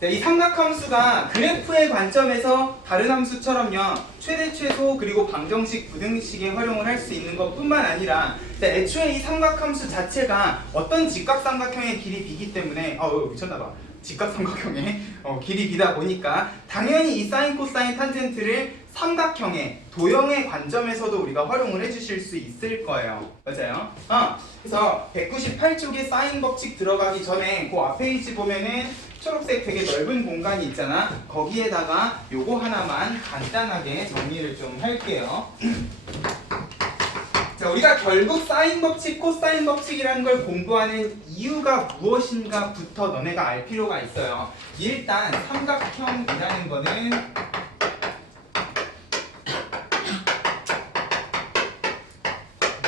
자, 이 삼각함수가 그래프의 관점에서 다른 함수처럼요 최대 최소 그리고 방정식 부등식에 활용을 할 수 있는 것뿐만 아니라 자, 애초에 이 삼각함수 자체가 어떤 직각삼각형의 길이 b이기 때문에 미쳤나봐 직각삼각형의 길이 b다 보니까 당연히 이 사인 코사인 탄젠트를 삼각형의 도형의 관점에서도 우리가 활용을 해주실 수 있을 거예요. 맞아요? 그래서 198쪽에 사인 법칙 들어가기 전에 그 앞 페이지 보면은 초록색 되게 넓은 공간이 있잖아. 거기에다가 요거 하나만 간단하게 정리를 좀 할게요. 자, 우리가 결국 사인 법칙, 코사인 법칙이라는 걸 공부하는 이유가 무엇인가부터 너네가 알 필요가 있어요. 일단 삼각형이라는 거는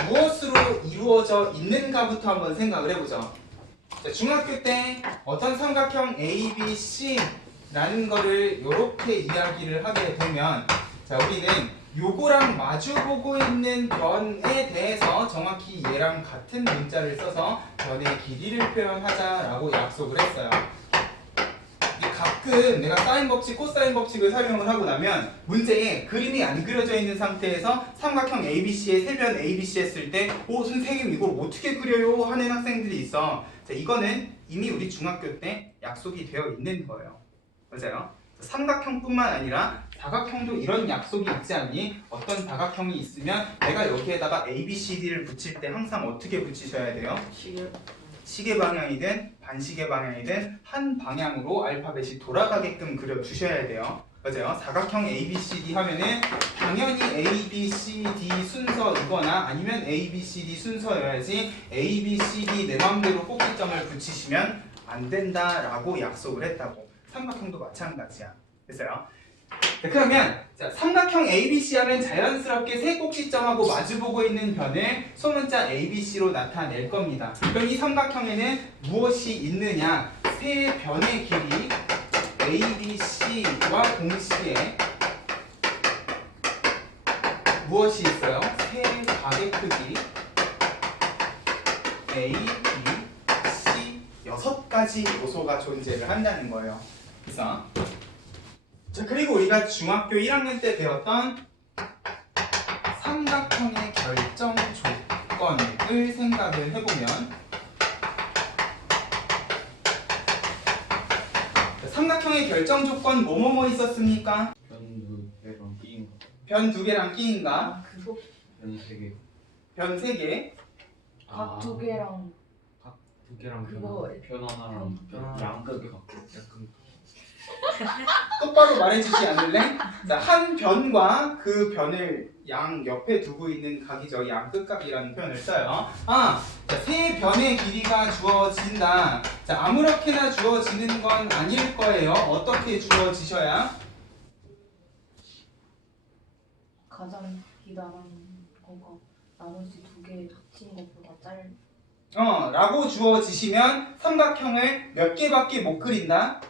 무엇으로 이루어져 있는가부터 한번 생각을 해보죠. 자, 중학교 때 어떤 삼각형 A, B, C라는 거를 이렇게 이야기를 하게 되면 자, 우리는 요거랑 마주보고 있는 변에 대해서 정확히 얘랑 같은 문자를 써서 변의 길이를 표현하자라고 약속을 했어요. 가끔 내가 사인 법칙, 코사인 법칙을 사용을 하고 나면 문제에 그림이 안 그려져 있는 상태에서 삼각형 ABC의 세변 ABC 했을 때 선생님 이걸 어떻게 그려요? 하는 학생들이 있어. 자, 이거는 이미 우리 중학교 때 약속이 되어 있는 거예요. 맞아요? 삼각형뿐만 아니라 다각형도 이런 약속이 있지 않니? 어떤 다각형이 있으면 내가 여기에다가 ABCD를 붙일 때 항상 어떻게 붙이셔야 돼요? 시계 방향이든 반시계 방향이든 한 방향으로 알파벳이 돌아가게끔 그려주셔야 돼요. 맞아요. 사각형 ABCD 하면은 당연히 ABCD 순서이거나 아니면 ABCD 순서여야지 ABCD 내 맘대로 꼭지점을 붙이시면 안 된다라고 약속을 했다고. 삼각형도 마찬가지야. 됐어요? 네, 그러면 자, 삼각형 ABC 하면 자연스럽게 세 꼭지점하고 마주보고 있는 변을 소문자 ABC로 나타낼 겁니다. 그럼 이 삼각형에는 무엇이 있느냐? 세 변의 길이 ABC와 동시에 무엇이 있어요? 세 각의 크기 A, B, C 6가지 요소가 존재를 한다는 거예요. 그래서 자, 그리고 우리가 중학교 1학년 때 배웠던 삼각형의 결정 조건을 생각을 해보면 삼각형의 결정 조건 뭐뭐뭐 있었습니까? 변 두 개랑 끼인가? 변 3개. 변 3개. 각 두 개랑 그거 변 하나랑 양극 똑바로 말해주지 않을래? 자, 한 변과 그 변을 양 옆에 두고 있는 각이죠. 양끝각이라는 표현을 써요. 자, 세 변의 길이가 주어진다. 자, 아무렇게나 주어지는 건 아닐 거예요. 어떻게 주어지셔야? 가장 길다란 거가 나머지 두 개 합친 것보다 라고 주어지시면 삼각형을 몇 개밖에 못 그린다?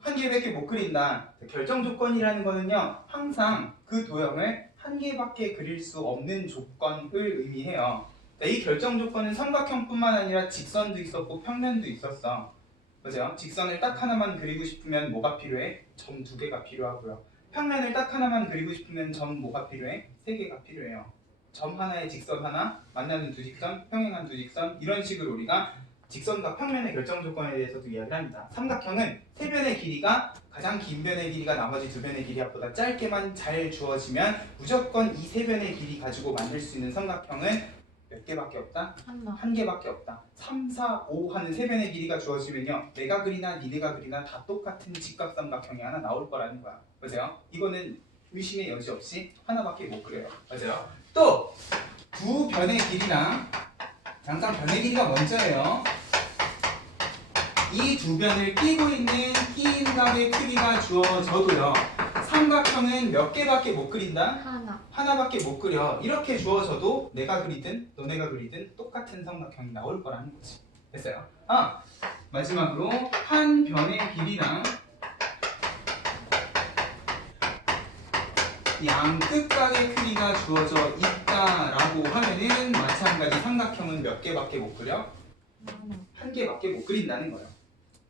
한 개밖에 못 그린다. 결정 조건이라는 거는요, 항상 그 도형을 한 개밖에 그릴 수 없는 조건을 의미해요. 이 결정 조건은 삼각형뿐만 아니라 직선도 있었고 평면도 있었어. 그죠? 직선을 딱 하나만 그리고 싶으면 뭐가 필요해? 점 2개가 필요하고요. 평면을 딱 하나만 그리고 싶으면 점 뭐가 필요해? 3개가 필요해요. 점 하나에 직선 하나, 만나는 두 직선, 평행한 두 직선, 이런 식으로 우리가 직선과 평면의 결정 조건에 대해서도 이야기를 합니다. 삼각형은 세 변의 길이가 가장 긴 변의 길이가 나머지 두 변의 길이보다 짧게만 잘 주어지면 무조건 이 세 변의 길이 가지고 만들 수 있는 삼각형은 몇 개밖에 없다? 한 개밖에 없다. 3, 4, 5 하는 세 변의 길이가 주어지면요, 내가 그리나 니네가 그리나 다 똑같은 직각삼각형이 하나 나올 거라는 거야. 맞아요? 이거는 의심의 여지 없이 하나밖에 못 그려요. 맞아요? 또 두 변의 길이랑 항상 변의 길이가 먼저예요. 이 두 변을 끼고 있는 끼인 각의 크기가 주어져도요, 삼각형은 몇 개밖에 못 그린다? 하나밖에 못 그려. 이렇게 주어져도 내가 그리든 너네가 그리든 똑같은 삼각형이 나올 거라는 거지. 됐어요? 마지막으로 한 변의 길이랑 양끝각의 크기가 주어져 있다라고 하면은 마찬가지 삼각형은 몇 개밖에 못 그려? 한 개밖에 못 그린다는 거예요.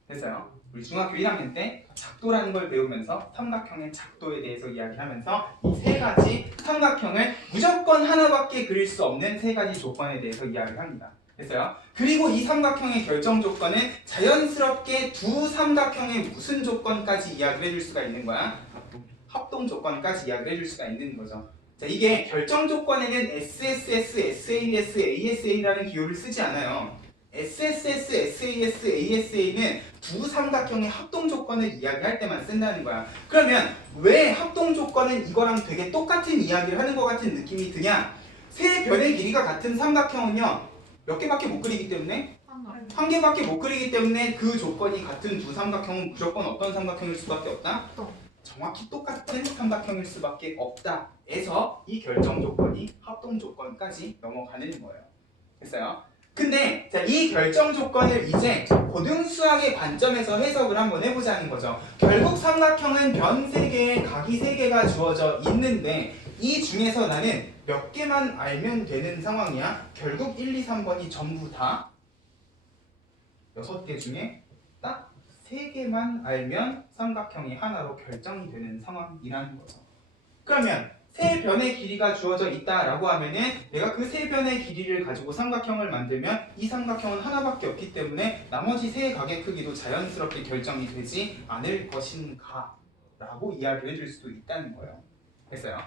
됐어요? 우리 중학교 1학년 때 작도라는 걸 배우면서 삼각형의 작도에 대해서 이야기하면서 이 세 가지 삼각형을 무조건 하나밖에 그릴 수 없는 세 가지 조건에 대해서 이야기를 합니다. 됐어요? 그리고 이 삼각형의 결정 조건은 자연스럽게 두 삼각형의 무슨 조건까지 이야기를 해줄 수가 있는 거야? 합동 조건까지 이야기를 해줄 수가 있는 거죠. 자, 이게 결정 조건에는 SSS, SAS, ASA라는 기호를 쓰지 않아요. SSS, SAS, ASA는 두 삼각형의 합동 조건을 이야기할 때만 쓴다는 거야. 그러면 왜 합동 조건은 이거랑 되게 똑같은 이야기를 하는 것 같은 느낌이 드냐? 세 변의 길이가 같은 삼각형은요, 몇 개밖에 못 그리기 때문에 한 개밖에 못 그리기 때문에 그 조건이 같은 두 삼각형은 무조건 어떤 삼각형일 수밖에 없다? 정확히 똑같은 삼각형일 수밖에 없다. 에서 이 결정 조건이 합동 조건까지 넘어가는 거예요. 됐어요? 근데 자, 이 결정 조건을 이제 고등수학의 관점에서 해석을 한번 해보자는 거죠. 결국 삼각형은 변 3개에 각이 3개가 주어져 있는데 이 중에서 나는 몇 개만 알면 되는 상황이야. 결국 1, 2, 3번이 전부 다 6개 중에 딱 3개만 알면 삼각형이 하나로 결정이 되는 상황이라는 거죠. 그러면 세 변의 길이가 주어져 있다라고 하면은 내가 그 세 변의 길이를 가지고 삼각형을 만들면 이 삼각형은 하나밖에 없기 때문에 나머지 세 각의 크기도 자연스럽게 결정이 되지 않을 것인가 라고 이야기를 해줄 수도 있다는 거예요. 됐어요?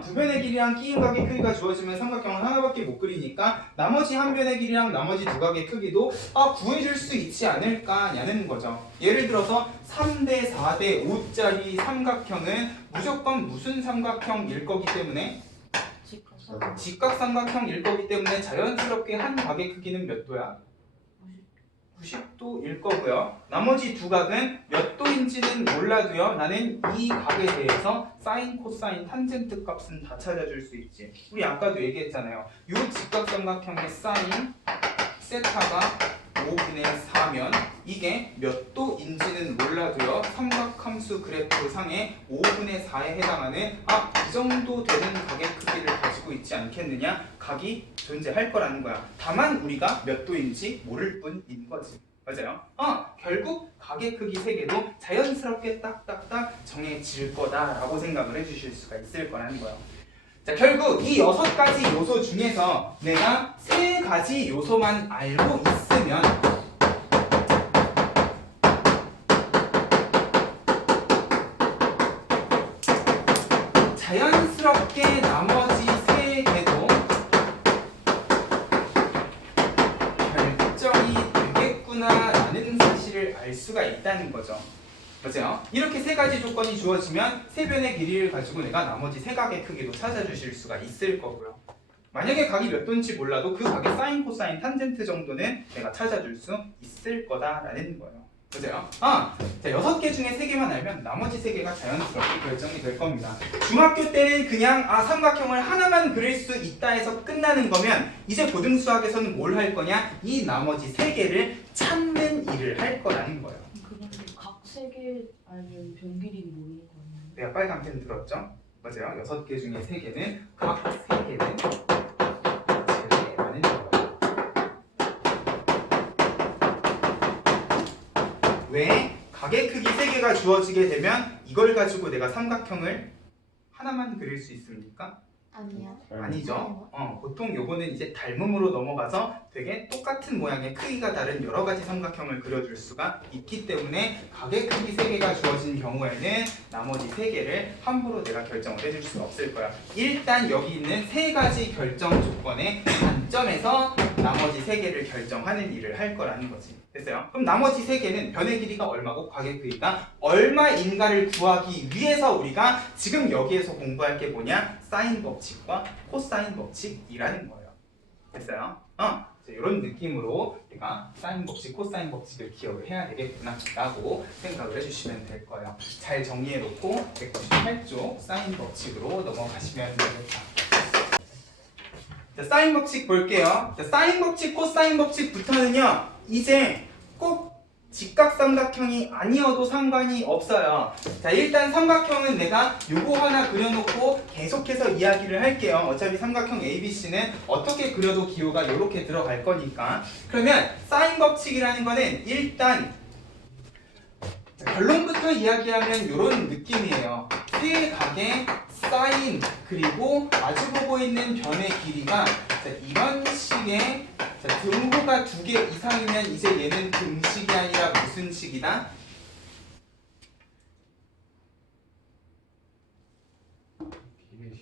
두 변의 길이랑 끼인 각의 크기가 주어지면 삼각형은 하나밖에 못 그리니까 나머지 한 변의 길이랑 나머지 두 각의 크기도 구해줄 수 있지 않을까냐는 거죠. 예를 들어서 3대 4대 5짜리 삼각형은 무조건 무슨 삼각형일 거기 때문에 직각삼각형일 거기 때문에 자연스럽게 한 각의 크기는 몇 도야? 90도일 거고요. 나머지 두 각은 몇 도인지는 몰라도요. 나는 이 각에 대해서 사인, 코사인, 탄젠트 값은 다 찾아줄 수 있지. 우리 아까도 얘기했잖아요. 이 직각삼각형의 사인 세타가 5분의 4면 이게 몇 도인지는 몰라도요. 삼각함수 그래프 상에 5분의 4에 해당하는 이 정도 되는 각의 크기를 가지고 있지 않겠느냐? 각이 존재할 거라는 거야. 다만 우리가 몇 도인지 모를 뿐인 거지. 맞아요? 결국 각의 크기 3개도 자연스럽게 딱딱딱 정해질 거다라고 생각을 해주실 수가 있을 거라는 거예요. 자, 결국 이 6가지 요소 중에서 내가 3가지 요소만 알고 있으면 자연스럽게 나머지 3개도 결정이 되겠구나라는 사실을 알 수가 있다는 거죠. 맞아요? 이렇게 3가지 조건이 주어지면 세 변의 길이를 가지고 내가 나머지 3각의 크기도 찾아주실 수가 있을 거고요. 만약에 각이 몇 도인지 몰라도 그 각의 사인, 코사인, 탄젠트 정도는 내가 찾아줄 수 있을 거다라는 거예요. 맞아요? 자, 6개 중에 3개만 알면 나머지 3개가 자연스럽게 결정이 될 겁니다. 중학교 때는 그냥 삼각형을 하나만 그릴 수 있다 해서 끝나는 거면 이제 고등수학에서는 뭘 할 거냐? 이 나머지 3개를 찾는 일을 할 거라는 거예요. 그런데 각 3개 알면 변길이 모르는 거 아니에요? 내가 빨간 펜 들었죠? 맞아요. 6개 중에 3개는 각 3개는 제외라는 거예요. 왜? 각의 크기 3개가 주어지게 되면 이걸 가지고 내가 삼각형을 하나만 그릴 수 있습니까? 아니요. 아니죠. 보통 요거는 이제 닮음으로 넘어가서 되게 똑같은 모양의 크기가 다른 여러 가지 삼각형을 그려줄 수가 있기 때문에 각의 크기 3개가 주어진 경우에는 나머지 3개를 함부로 내가 결정을 해줄 수 없을 거야. 일단 여기 있는 3가지 결정 조건의 관점에서 나머지 3개를 결정하는 일을 할 거라는 거지. 됐어요? 그럼 나머지 3개는 변의 길이가 얼마고 각의 크기가 얼마인가를 구하기 위해서 우리가 지금 여기에서 공부할 게 뭐냐? 사인 법칙과 코사인 법칙이라는 거예요. 됐어요? 이런 느낌으로 우리가 사인 법칙, 코사인 법칙을 기억을 해야 되겠구나 라고 생각을 해주시면 될 거예요. 잘 정리해놓고 198쪽 사인 법칙으로 넘어가시면 되겠다. 자, 사인 법칙 볼게요. 자, 사인 법칙, 코사인 법칙부터는요 이제 꼭 직각삼각형이 아니어도 상관이 없어요. 자, 일단 삼각형은 내가 요거 하나 그려놓고 계속해서 이야기를 할게요. 어차피 삼각형 ABC는 어떻게 그려도 기호가 이렇게 들어갈 거니까. 그러면 사인 법칙이라는 거는 일단 결론부터 이야기하면 이런 느낌이에요. 세 각의 사인 그리고 마주보고 있는 변의 길이가 자, 이런 식의 자, 등호가 2개 이상이면 이제 얘는 등식이 아니라 무슨 식이다?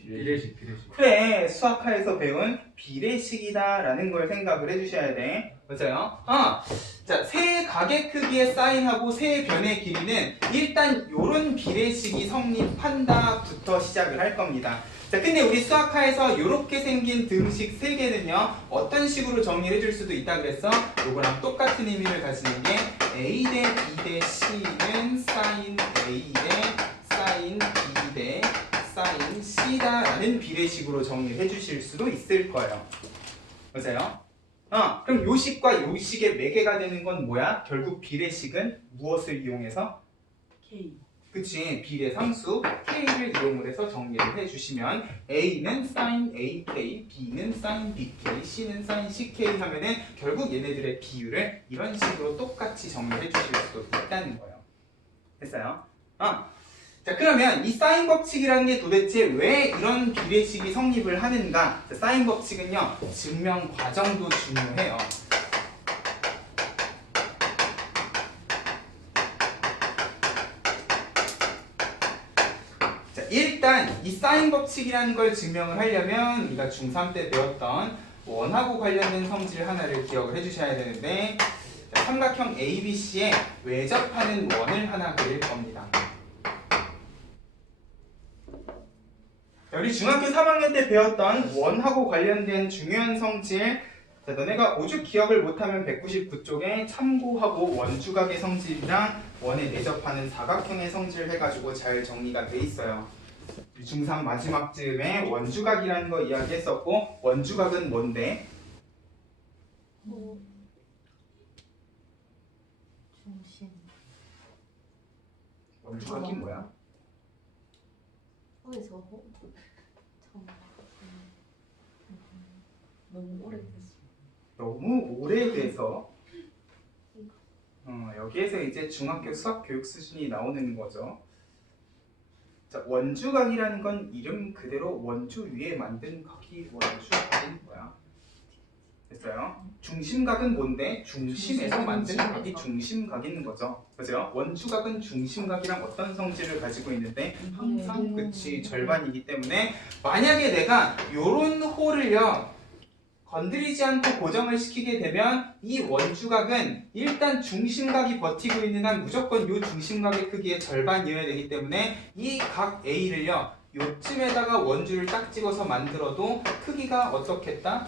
비례식. 그래, 수학하에서 배운 비례식이다라는 걸 생각을 해주셔야 돼. 맞아요? 자, 세 각의 크기의 사인하고 세 변의 길이는 일단 요런 비례식이 성립한다부터 시작을 할 겁니다. 자, 근데 우리 수학하에서 요렇게 생긴 등식 3개는요, 어떤 식으로 정리를 해줄 수도 있다 그랬어? 요거랑 똑같은 의미를 가지는 게 A 대 B 대 C는 사인 A 대 사인 B 대 사인 C다 라는 비례식으로 정리를 해주실 수도 있을 거예요. 맞아요? 그럼 요식과 요식의 매개가 되는 건 뭐야? 결국 비례식은 무엇을 이용해서? K. 그치, 비례상수 K를 이용을 해서 정리를 해주시면 A는 sin AK, B는 sin BK, C는 sin CK 하면은 결국 얘네들의 비율을 이런 식으로 똑같이 정리해 주실 수도 있다는 거예요. 됐어요? 자, 그러면 이 사인 법칙이라는 게 도대체 왜 이런 비례식이 성립을 하는가? 자, 사인 법칙은요, 증명 과정도 중요해요. 자, 일단 이 사인 법칙이라는 걸 증명을 하려면 우리가 중3 때 배웠던 원하고 관련된 성질 하나를 기억을 해주셔야 되는데, 자, 삼각형 ABC에 외접하는 원을 하나 그릴 겁니다. 우리 중학교 3학년 때 배웠던 원하고 관련된 중요한 성질, 자, 너네가 오죽 기억을 못하면 199쪽에 참고하고 원주각의 성질이랑 원에 내접하는 사각형의 성질 해가지고 잘 정리가 돼 있어요. 중3 마지막 쯤에 원주각이라는 거 이야기했었고, 원주각은 뭔데? 중심. 원주각이 뭐야? 어디서 참 너무 오래됐어. 너무 오래돼서 여기에서 이제 중학교 수학 교육 수준이 나오는 거죠. 자, 원주각이라는 건 이름 그대로 원주 위에 만든 각이 원주각인 거야. 됐어요? 중심각은 뭔데? 중심에서 만든 각이 중심각인 거죠. 그죠? 원주각은 중심각이랑 어떤 성질을 가지고 있는데 항상 그치 절반이기 때문에 만약에 내가 요런 홀을요 건드리지 않고 고정을 시키게 되면 이 원주각은 일단 중심각이 버티고 있는 한 무조건 요 중심각의 크기의 절반이어야 되기 때문에 이 각 A를요 요쯤에다가 원주를 딱 찍어서 만들어도 크기가 어떻겠다?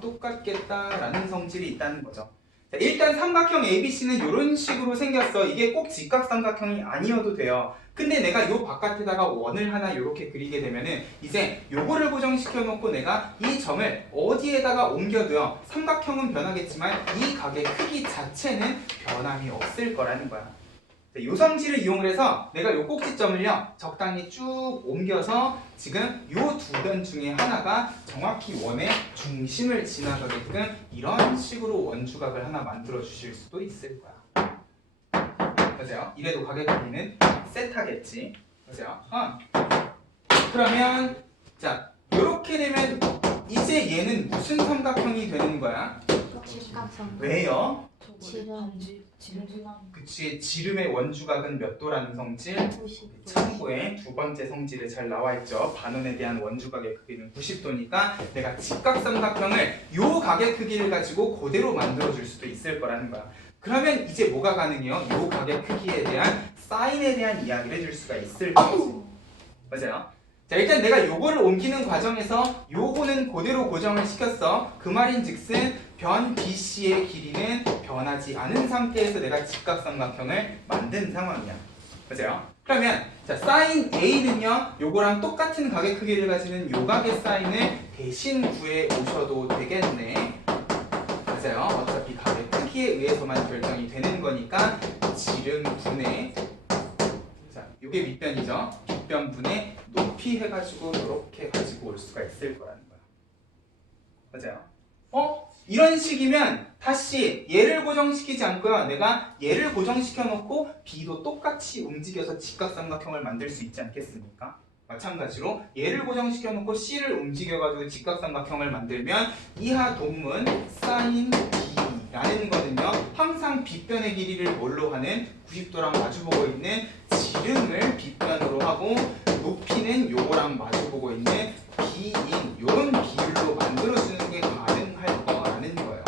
똑같겠다라는 성질이 있다는 거죠. 자, 일단 삼각형 ABC는 이런 식으로 생겼어. 이게 꼭 직각삼각형이 아니어도 돼요. 근데 내가 요 바깥에다가 원을 하나 이렇게 그리게 되면은 이제 요거를 고정시켜 놓고 내가 이 점을 어디에다가 옮겨도요 삼각형은 변하겠지만 이 각의 크기 자체는 변함이 없을 거라는 거야. 요 성질을 이용을 해서 내가 요 꼭지점을요 적당히 쭉 옮겨서 지금 요 두 변 중에 하나가 정확히 원의 중심을 지나가게끔 이런 식으로 원주각을 하나 만들어 주실 수도 있을 거야. 맞아요? 이래도 각의 크기는 세타겠지. 맞아요? 그러면 자 요렇게 되면 이제 얘는 무슨 삼각형이 되는 거야? 직각삼. 왜요? 그치, 지름의 원주각은 몇 도라는 성질? 90도. 참고에 두 번째 성질에 잘 나와 있죠. 반원에 대한 원주각의 크기는 90도니까 내가 직각삼각형을 요 각의 크기를 가지고 그대로 만들어 줄 수도 있을 거라는 거야. 그러면 이제 뭐가 가능해요? 요 각의 크기에 대한 사인에 대한 이야기를 해줄 수가 있을 거지. 맞아요? 자, 일단 내가 요거를 옮기는 과정에서 요거는 그대로 고정을 시켰어. 그 말인즉슨 변 BC의 길이는 변하지 않은 상태에서 내가 직각삼각형을 만든 상황이야. 맞아요? 그러면 자, 사인 A는요 요거랑 똑같은 각의 크기를 가지는 요 각의 사인을 대신 구해 오셔도 되겠네. 맞아요? 어차피 각의 크기에 의해서만 결정이 되는 거니까 지름분의 자, 요게 밑변이죠. 밑변분의 높이 해가지고 이렇게 가지고 올 수가 있을 거라는 거야. 맞아요? 이런 식이면 다시 얘를 고정시키지 않고요. 내가 얘를 고정시켜 놓고 B도 똑같이 움직여서 직각삼각형을 만들 수 있지 않겠습니까? 마찬가지로 얘를 고정시켜 놓고 C를 움직여가지고 직각삼각형을 만들면 이하 동문 sin B라는 거는요. 항상 B변의 길이를 뭘로 하는 90도랑 마주보고 있는 지름을 B변으로 하고 높이는 요거랑 마주보고 있는 B인 요런 비율로 만들어주는 게 가능할 거라는 거예요.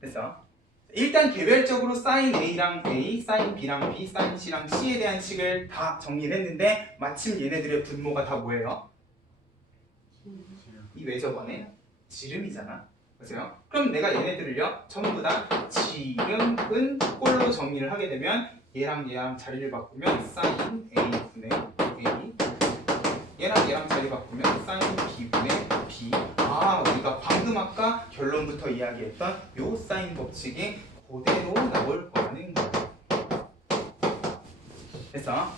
그래서 일단 개별적으로 sin A랑 A, sin B랑 B, sin C랑 C에 대한 식을 다 정리를 했는데 마침 얘네들의 분모가 다 뭐예요? 이 외접원의 지름이잖아. 보세요. 그럼 내가 얘네들을요 전부 다 지름은 꼴로 정리를 하게 되면 얘랑 자리를 바꾸면 sin A분의 A 얘랑 자리 바꾸면 sin B분의 B. 아, 우리가 방금 아까 결론부터 이야기했던 요 사인 법칙이 그대로 나올 거라는 거예요. 그래서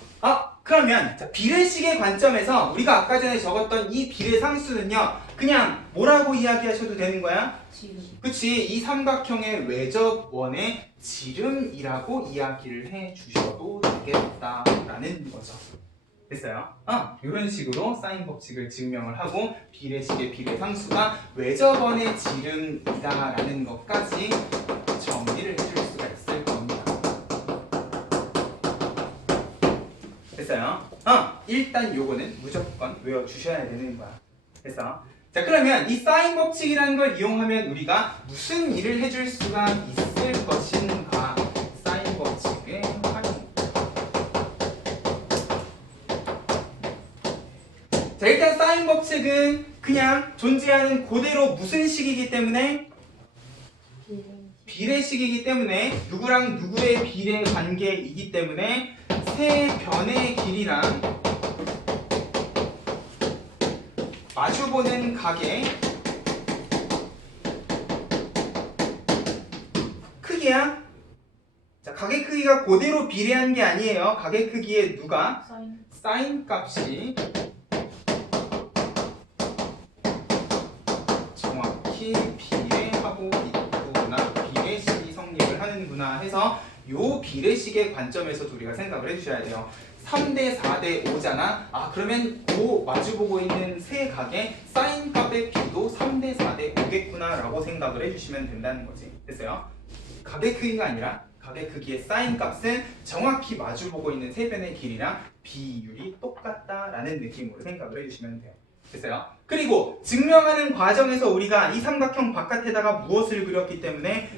그러면 자, 비례식의 관점에서 우리가 아까 전에 적었던 이 비례상수는요 그냥 뭐라고 이야기하셔도 되는 거야? 지금 그치, 이 삼각형의 외접원의 지름이라고 이야기를 해 주셔도 되겠다라는 거죠. 됐어요? 이런 식으로 사인 법칙을 증명을 하고 비례식의 비례상수가 외접원의 지름이다라는 것까지 정리를 해줄 수가 있을 겁니다. 됐어요? 일단 요거는 무조건 외워주셔야 되는 거야. 그래서 자, 그러면 이 사인 법칙이라는 걸 이용하면 우리가 무슨 일을 해줄 수가 있을 것인가? 사인 법칙의 활용. 자, 일단 사인 법칙은 그냥 존재하는 그대로 무슨 식이기 때문에 비례식이기 때문에 누구랑 누구의 비례 관계이기 때문에 세 변의 길이랑 마주보는 각의 크기야. 자, 각의 크기가 그대로 비례한 게 아니에요. 각의 크기에 누가? 사인 사인 값이 정확히 비례하고 있구나, 비례식이 성립을 하는구나 해서 요 비례식의 관점에서도 우리가 생각을 해주셔야 돼요. 3대 4대 5잖아. 그러면 그 마주보고 있는 세 각의 사인 값의 비도 3대 4대 5겠구나 라고 생각을 해주시면 된다는 거지. 됐어요? 각의 크기가 아니라 각의 크기의 사인 값은 정확히 마주보고 있는 세 변의 길이랑 비율이 똑같다라는 느낌으로 생각을 해주시면 돼요. 됐어요? 그리고 증명하는 과정에서 우리가 이 삼각형 바깥에다가 무엇을 그렸기 때문에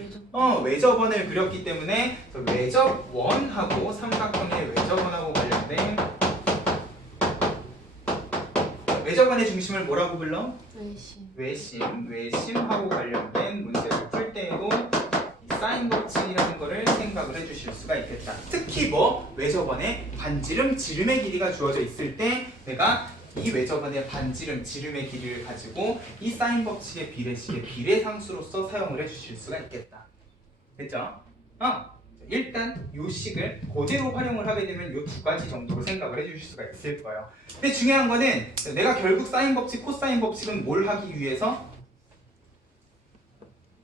외접원을 그렸기 때문에 외접원하고 삼각형의 외접원하고 관련된 외접원의 중심을 뭐라고 불러? 외심하고 관련된 문제를 풀 때에도 이 사인 법칙이라는 거를 생각을 해주실 수가 있겠다. 특히 외접원의 반지름, 지름의 길이가 주어져 있을 때 내가 이 외접원의 반지름, 지름의 길이를 가지고 이 사인 법칙의 비례식의 비례상수로서 사용을 해주실 수가 있겠다. 됐죠? 일단 이 식을 그대로 활용을 하게 되면 이 두 가지 정도로 생각을 해주실 수가 있을 거예요. 근데 중요한 거는 내가 결국 사인 법칙, 코사인 법칙은 뭘 하기 위해서?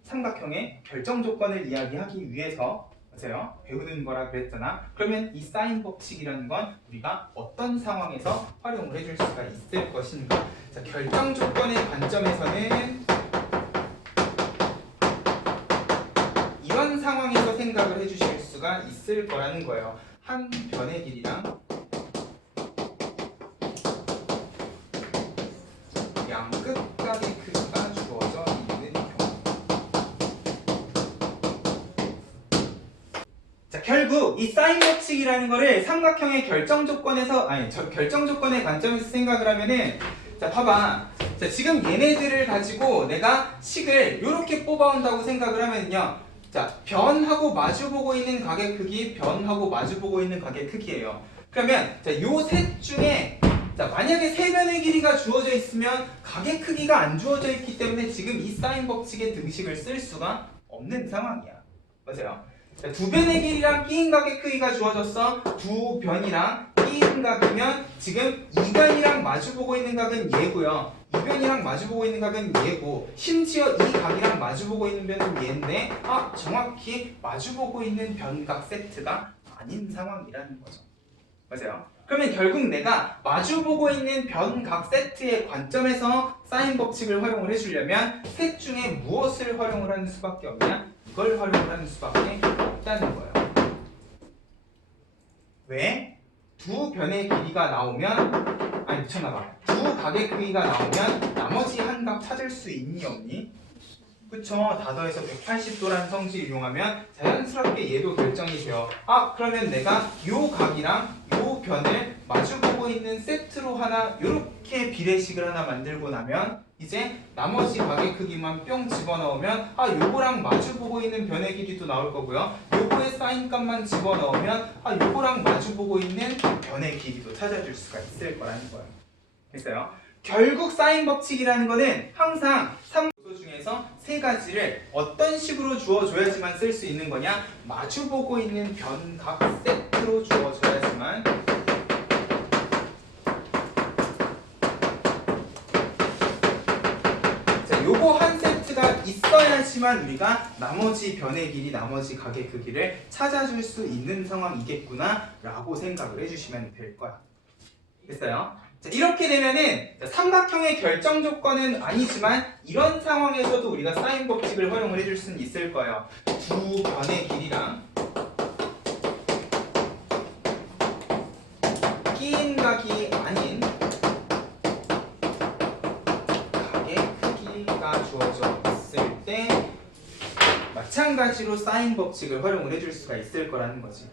삼각형의 결정 조건을 이야기하기 위해서 맞아요? 배우는 거라 그랬잖아. 그러면 이 사인 법칙이라는 건 우리가 어떤 상황에서 활용을 해줄 수가 있을 것인가? 자, 결정 조건의 관점에서는 이런 상황에서 생각을 해주실 수가 있을 거라는 거예요. 한 변의 길이랑 양끝 각의 크기가 주어져 있는 경우. 자, 결국 이 사인 법칙이라는 거를 삼각형의 결정 조건에서 결정 조건의 관점에서 생각을 하면은 자, 봐봐. 자, 지금 얘네들을 가지고 내가 식을 이렇게 뽑아온다고 생각을 하면요. 자, 변하고 마주보고 있는 각의 크기, 변하고 마주보고 있는 각의 크기예요. 그러면 자, 요 셋 중에 자, 만약에 세 변의 길이가 주어져 있으면 각의 크기가 안 주어져 있기 때문에 지금 이 사인 법칙의 등식을 쓸 수가 없는 상황이야. 맞아요? 자, 두 변의 길이랑 B인 각의 크기가 주어졌어. 두 변이랑 끼인 각이면 지금 이변이랑 마주보고 있는 각은 얘고요. 이변이랑 마주보고 있는 각은 얘고 심지어 이 각이랑 마주보고 있는 변은 얘인데 정확히 마주보고 있는 변각 세트가 아닌 상황이라는 거죠. 맞아요? 그러면 결국 내가 마주보고 있는 변각 세트의 관점에서 사인 법칙을 활용을 해주려면 셋 중에 무엇을 활용을 하는 수밖에 없냐? 이걸 활용을 하는 수밖에 없다는 거예요. 왜? 두 변의 길이가 나오면 미쳤나봐. 두 각의 크기가 나오면 나머지 한 각 찾을 수 있니 없니? 그쵸? 다 더해서 180도라는 성질 이용하면 자연스럽게 얘도 결정이 돼요. 그러면 내가 요 각이랑 요 변을 마주보고 있는 세트로 하나 요렇게 비례식을 하나 만들고 나면 이제 나머지 각의 크기만 뿅 집어넣으면 요거랑 마주보고 있는 변의 길이도 나올 거고요. 요거의 사인 값만 집어넣으면 요거랑 마주보고 있는 변의 길이도 찾아줄 수가 있을 거라는 거예요. 됐어요? 결국 사인 법칙이라는 거는 항상 요소 중에서 세 가지를 어떤 식으로 주어줘야지만 쓸 수 있는 거냐? 마주보고 있는 변각 세트로 주어줘야지만 요거 한 세트가 있어야지만 우리가 나머지 변의 길이, 나머지 각의 크기를 찾아줄 수 있는 상황이겠구나 라고 생각을 해주시면 될 거야. 됐어요? 자, 이렇게 되면은 삼각형의 결정 조건은 아니지만 이런 상황에서도 우리가 사인 법칙을 활용을 해줄 수는 있을 거예요. 두 변의 길이랑 끼인 각이 아닌 각의 크기가 주어져 있을 때 마찬가지로 사인 법칙을 활용을 해줄 수가 있을 거라는 거지.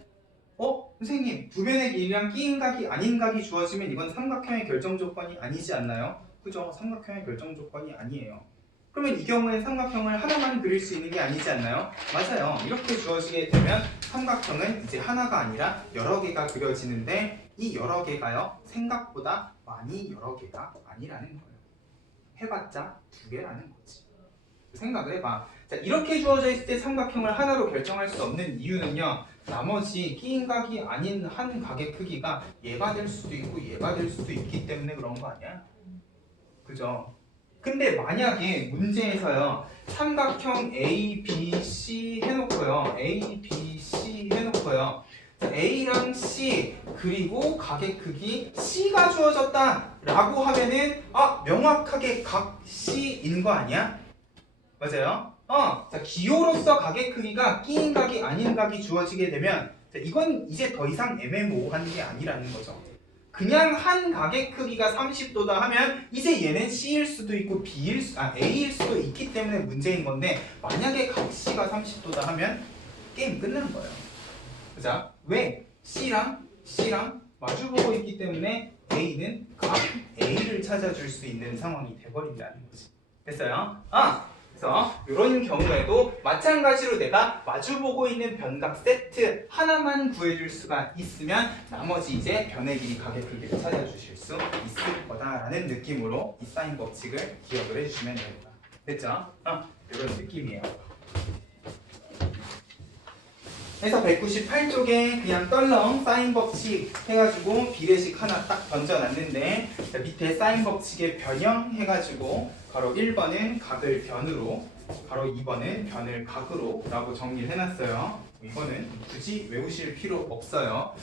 선생님, 두 변의 길이랑 끼인 각이 아닌 각이 주어지면 이건 삼각형의 결정 조건이 아니지 않나요? 그죠? 삼각형의 결정 조건이 아니에요. 그러면 이 경우엔 삼각형을 하나만 그릴 수 있는 게 아니지 않나요? 맞아요. 이렇게 주어지게 되면 삼각형은 이제 하나가 아니라 여러 개가 그려지는데 이 여러 개가요, 생각보다 많이 여러 개가 아니라는 거예요. 해봤자 두 개라는 거지. 생각을 해봐. 자, 이렇게 주어져 있을 때 삼각형을 하나로 결정할 수 없는 이유는요, 나머지 끼인 각이 아닌 한 각의 크기가 얘가 될 수도 있고 얘가 될 수도 있기 때문에 그런 거 아니야? 그죠? 근데 만약에 문제에서요, 삼각형 A, B, C 해놓고요, A, B, C 해놓고요, A랑 C 그리고 각의 크기 C가 주어졌다 라고 하면은 명확하게 각 C인 거 아니야? 맞아요? 자, 기호로서 각의 크기가 끼인 각이 아닌 각이 주어지게 되면 이건 이제 더 이상 애매모호한 게 아니라는 거죠. 그냥 한 각의 크기가 30도다 하면 이제 얘는 C일 수도 있고 A일 수도 있기 때문에 문제인 건데 만약에 각 C가 30도다 하면 게임 끝나는 거예요. 그죠? 왜? C랑 마주보고 있기 때문에 A는 각 A를 찾아줄 수 있는 상황이 돼버린다는 거지. 됐어요? 그래서 이런 경우에도 마찬가지로 내가 마주보고 있는 변각 세트 하나만 구해줄 수가 있으면 나머지 이제 변의 길이, 각의 크기를 찾아주실 수 있을 거다라는 느낌으로 이 사인 법칙을 기억을 해주시면 됩니다. 됐죠? 이런 느낌이에요. 그래서 198쪽에 그냥 떨렁 사인 법칙 해가지고 비례식 하나 딱 던져놨는데 밑에 사인 법칙의 변형 해가지고 바로 1번은 각을 변으로, 바로 2번은 변을 각으로 라고 정리를 해놨어요. 이거는 굳이 외우실 필요 없어요.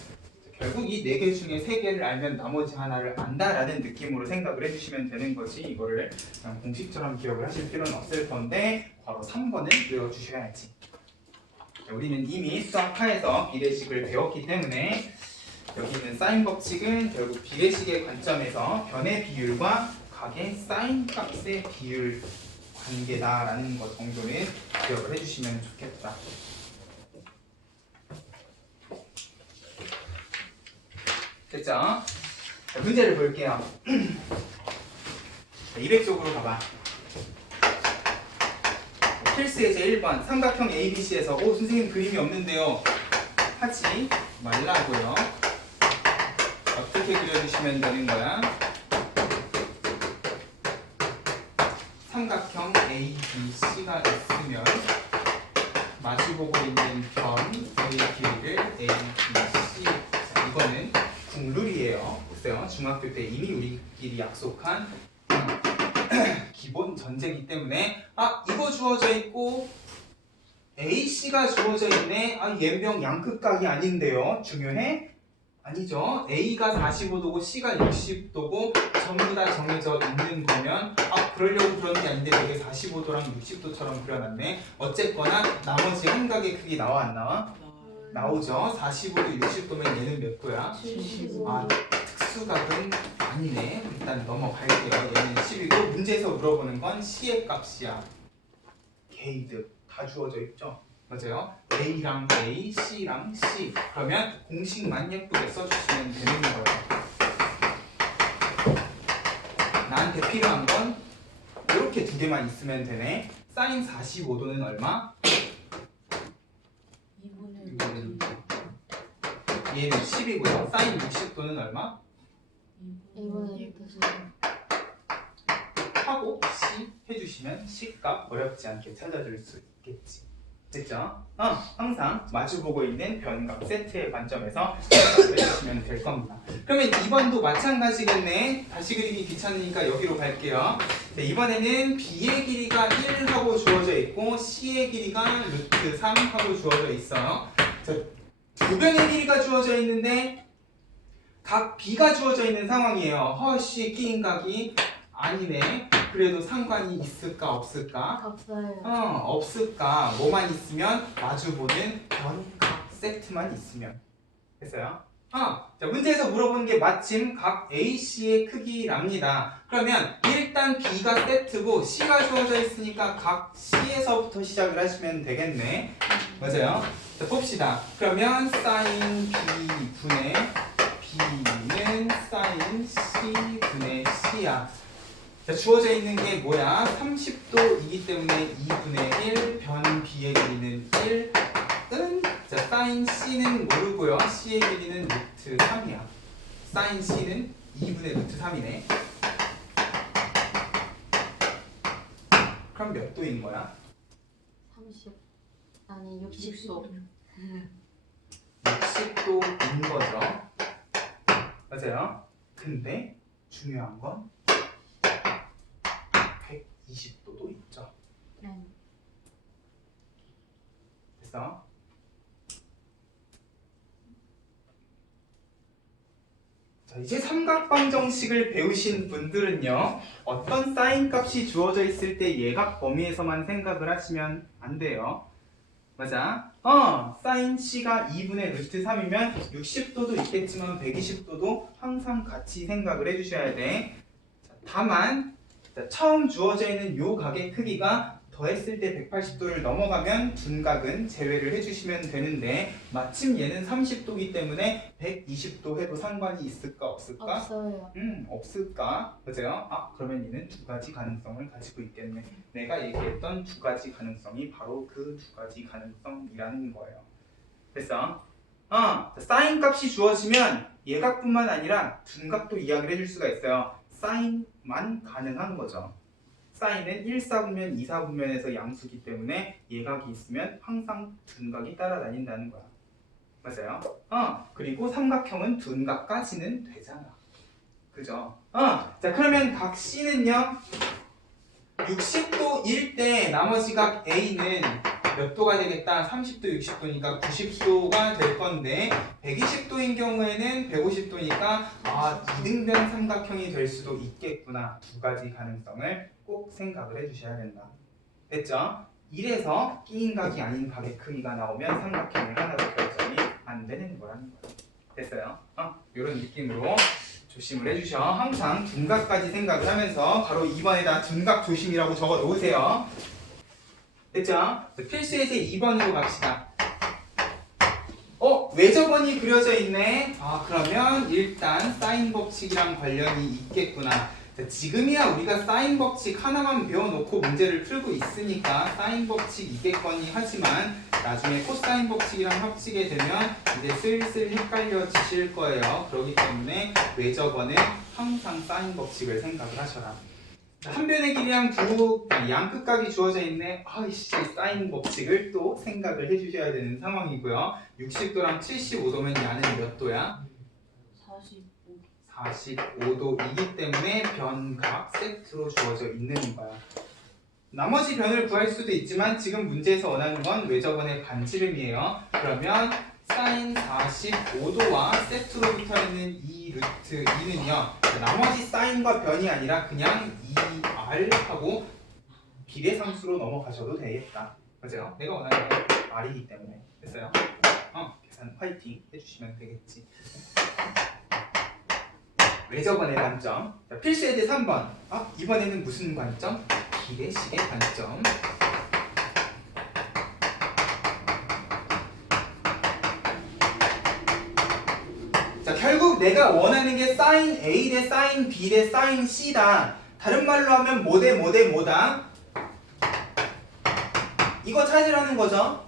결국 이 4개 중에 3개를 알면 나머지 하나를 안다라는 느낌으로 생각을 해주시면 되는 거지, 이거를 그냥 공식처럼 기억을 하실 필요는 없을 건데 바로 3번을 외워주셔야지. 우리는 이미 수학하에서 비례식을 배웠기 때문에 여기 있는 사인 법칙은 결국 비례식의 관점에서 변의 비율과 각의 사인 값의 비율 관계다라는 것 정도는 기억을 해주시면 좋겠다. 됐죠? 자, 문제를 볼게요. 200쪽으로 가봐. 필수예제 1번 삼각형 ABC에서 선생님 그림이 없는데요 하지 말라고요. 어떻게 그려주시면 되는 거야? 삼각형 ABC가 있으면 마주보고 있는 변 A의 길이를 ABC, 이거는 국룰이 중학교 때 이미 우리끼리 약속한 기본 전제이기 때문에 이거 주어져 있고 AC가 주어져 있네. 얘명 양극각이 아닌데요. 중요해? 아니죠. A가 45도고 C가 60도고 전부 다 정해져 있는 거면 그러려고 그런 게 아닌데 되게 45도랑 60도처럼 그려놨네. 어쨌거나 나머지 한 각의 크기 나와 안 나와? 나오죠. 45도 60도면 얘는 몇 도야? 75. 특수각은 아니네. 일단 넘어갈게요. 얘는 10이고 문제에서 물어보는 건 C의 값이야. 게이드 다 주어져 있죠. 맞아요. A랑 A, C랑 C. 그러면 공식만 예쁘게 써주시면 되는 거예요. 나한테 필요한 건 이렇게 두 개만 있으면 되네. 사인 45도는 얼마? 2분의 얘는 10이고요. 사인 60도는 얼마? 2분의 하고 C 해주시면 C값 어렵지 않게 찾아줄 수 있겠지. 됐죠? 항상 마주보고 있는 변값 세트의 관점에서 생각을 해주시면 될 겁니다. 그러면 2번도 마찬가지겠네. 다시 그리기 귀찮으니까 여기로 갈게요. 네, 이번에는 B의 길이가 1 하고 주어져 있고 C의 길이가 루트 3 하고 주어져 있어요. 두 변의 길이가 주어져 있는데 각 B가 주어져 있는 상황이에요. 허씨 끼인 각이 아니네. 그래도 상관이 있을까 없을까? 없어요. 없을까? 뭐만 있으면 마주보는 변각 세트만 있으면 됐어요? 자, 문제에서 물어보는 게 마침 각 AC의 크기랍니다. 그러면 일단 B가 세트고 C가 주어져 있으니까 각 C에서부터 시작을 하시면 되겠네. 맞아요? 자, 봅시다. 그러면 사인 B분의 B는 사인 C분의 C야. 자, 주어져 있는 게 뭐야? 30도이기 때문에 2분의 1 변 B의 길이는 1은 자, 사인 C는 모르고요. C의 길이는 루트 3이야. 사인 C는 2분의 루트 3이네. 그럼 몇 도인 거야? 30 아니 60도. 60도인 거죠. 맞아요. 근데 중요한 건 120도도 있죠. 네. 그래서 자, 이제 삼각방정식을 배우신 분들은요, 어떤 사인 값이 주어져 있을 때 예각 범위에서만 생각을 하시면 안 돼요. 맞아. 사인 C가 2분의 루트 3이면 60도도 있겠지만 120도도 항상 같이 생각을 해주셔야 돼. 자, 다만 자, 처음 주어져 있는 요 각의 크기가 더했을 때 180도를 넘어가면 둔각은 제외를 해주시면 되는데 마침 얘는 30도이기 때문에 120도 해도 상관이 있을까 없을까? 없어요. 없을까? 맞아요? 그러면 얘는 두 가지 가능성을 가지고 있겠네. 내가 얘기했던 두 가지 가능성이 바로 그 두 가지 가능성이라는 거예요. 됐어? 사인 값이 주어지면 예각뿐만 아니라 둔각도 이야기를 해줄 수가 있어요. 사인만 가능한 거죠. 사인은 1사분면, 2사분면에서 양수기 때문에 예각이 있으면 항상 둔각이 따라다닌다는 거야. 맞아요? 그리고 삼각형은 둔각까지는 되잖아. 그죠? 자, 그러면 각 C는요 60도일 때 나머지 각 A는 몇 도가 되겠다? 30도, 60도니까 90도가 될 건데 120도인 경우에는 150도니까 이등변 삼각형이 될 수도 있겠구나. 두 가지 가능성을 꼭 생각을 해주셔야 된다. 됐죠? 이래서 끼인 각이 아닌 각의 크기가 나오면 삼각형이 하나도 결정이 안 되는 거라는 거예요. 됐어요? 이런 느낌으로 조심을 해주셔. 항상 둔각까지 생각을 하면서 바로 2번에다 둔각 조심이라고 적어 놓으세요. 됐죠? 필수 예제 2번으로 갑시다. 외접원이 그려져 있네. 그러면 일단 사인 법칙이랑 관련이 있겠구나. 자, 지금이야 우리가 사인 법칙 하나만 배워놓고 문제를 풀고 있으니까 사인 법칙이겠거니 하지만 나중에 코사인 법칙이랑 합치게 되면 이제 슬슬 헷갈려지실 거예요. 그렇기 때문에 외접원은 항상 사인 법칙을 생각을 하셔라. 한 변의 길이랑 두 양끝각이 주어져 있네. 사인 법칙을 또 생각을 해주셔야 되는 상황이고요. 60도랑 75도면 야는 몇 도야? 45. 45도이기 때문에 변각 세트로 주어져 있는 거야. 나머지 변을 구할 수도 있지만 지금 문제에서 원하는 건 외접원의 반지름이에요. 그러면 사인 45도와 세트로 붙어있는 이 루트 2는요. 나머지 사인과 변이 아니라 그냥 2r하고 비례상수로 넘어가셔도 되겠다. 맞아요? 내가 원하는 건 r이기 때문에. 됐어요? 계산 화이팅 해주시면 되겠지. 외접원의 관점. 자, 필수예제 3번. 이번에는 무슨 관점? 비례식의 관점. 자, 결국 내가 원하는 게 사인 A 대 사인 B 대 사인 C다. 다른 말로 하면 뭐 대 뭐 대 뭐다? 이거 찾으라는 거죠.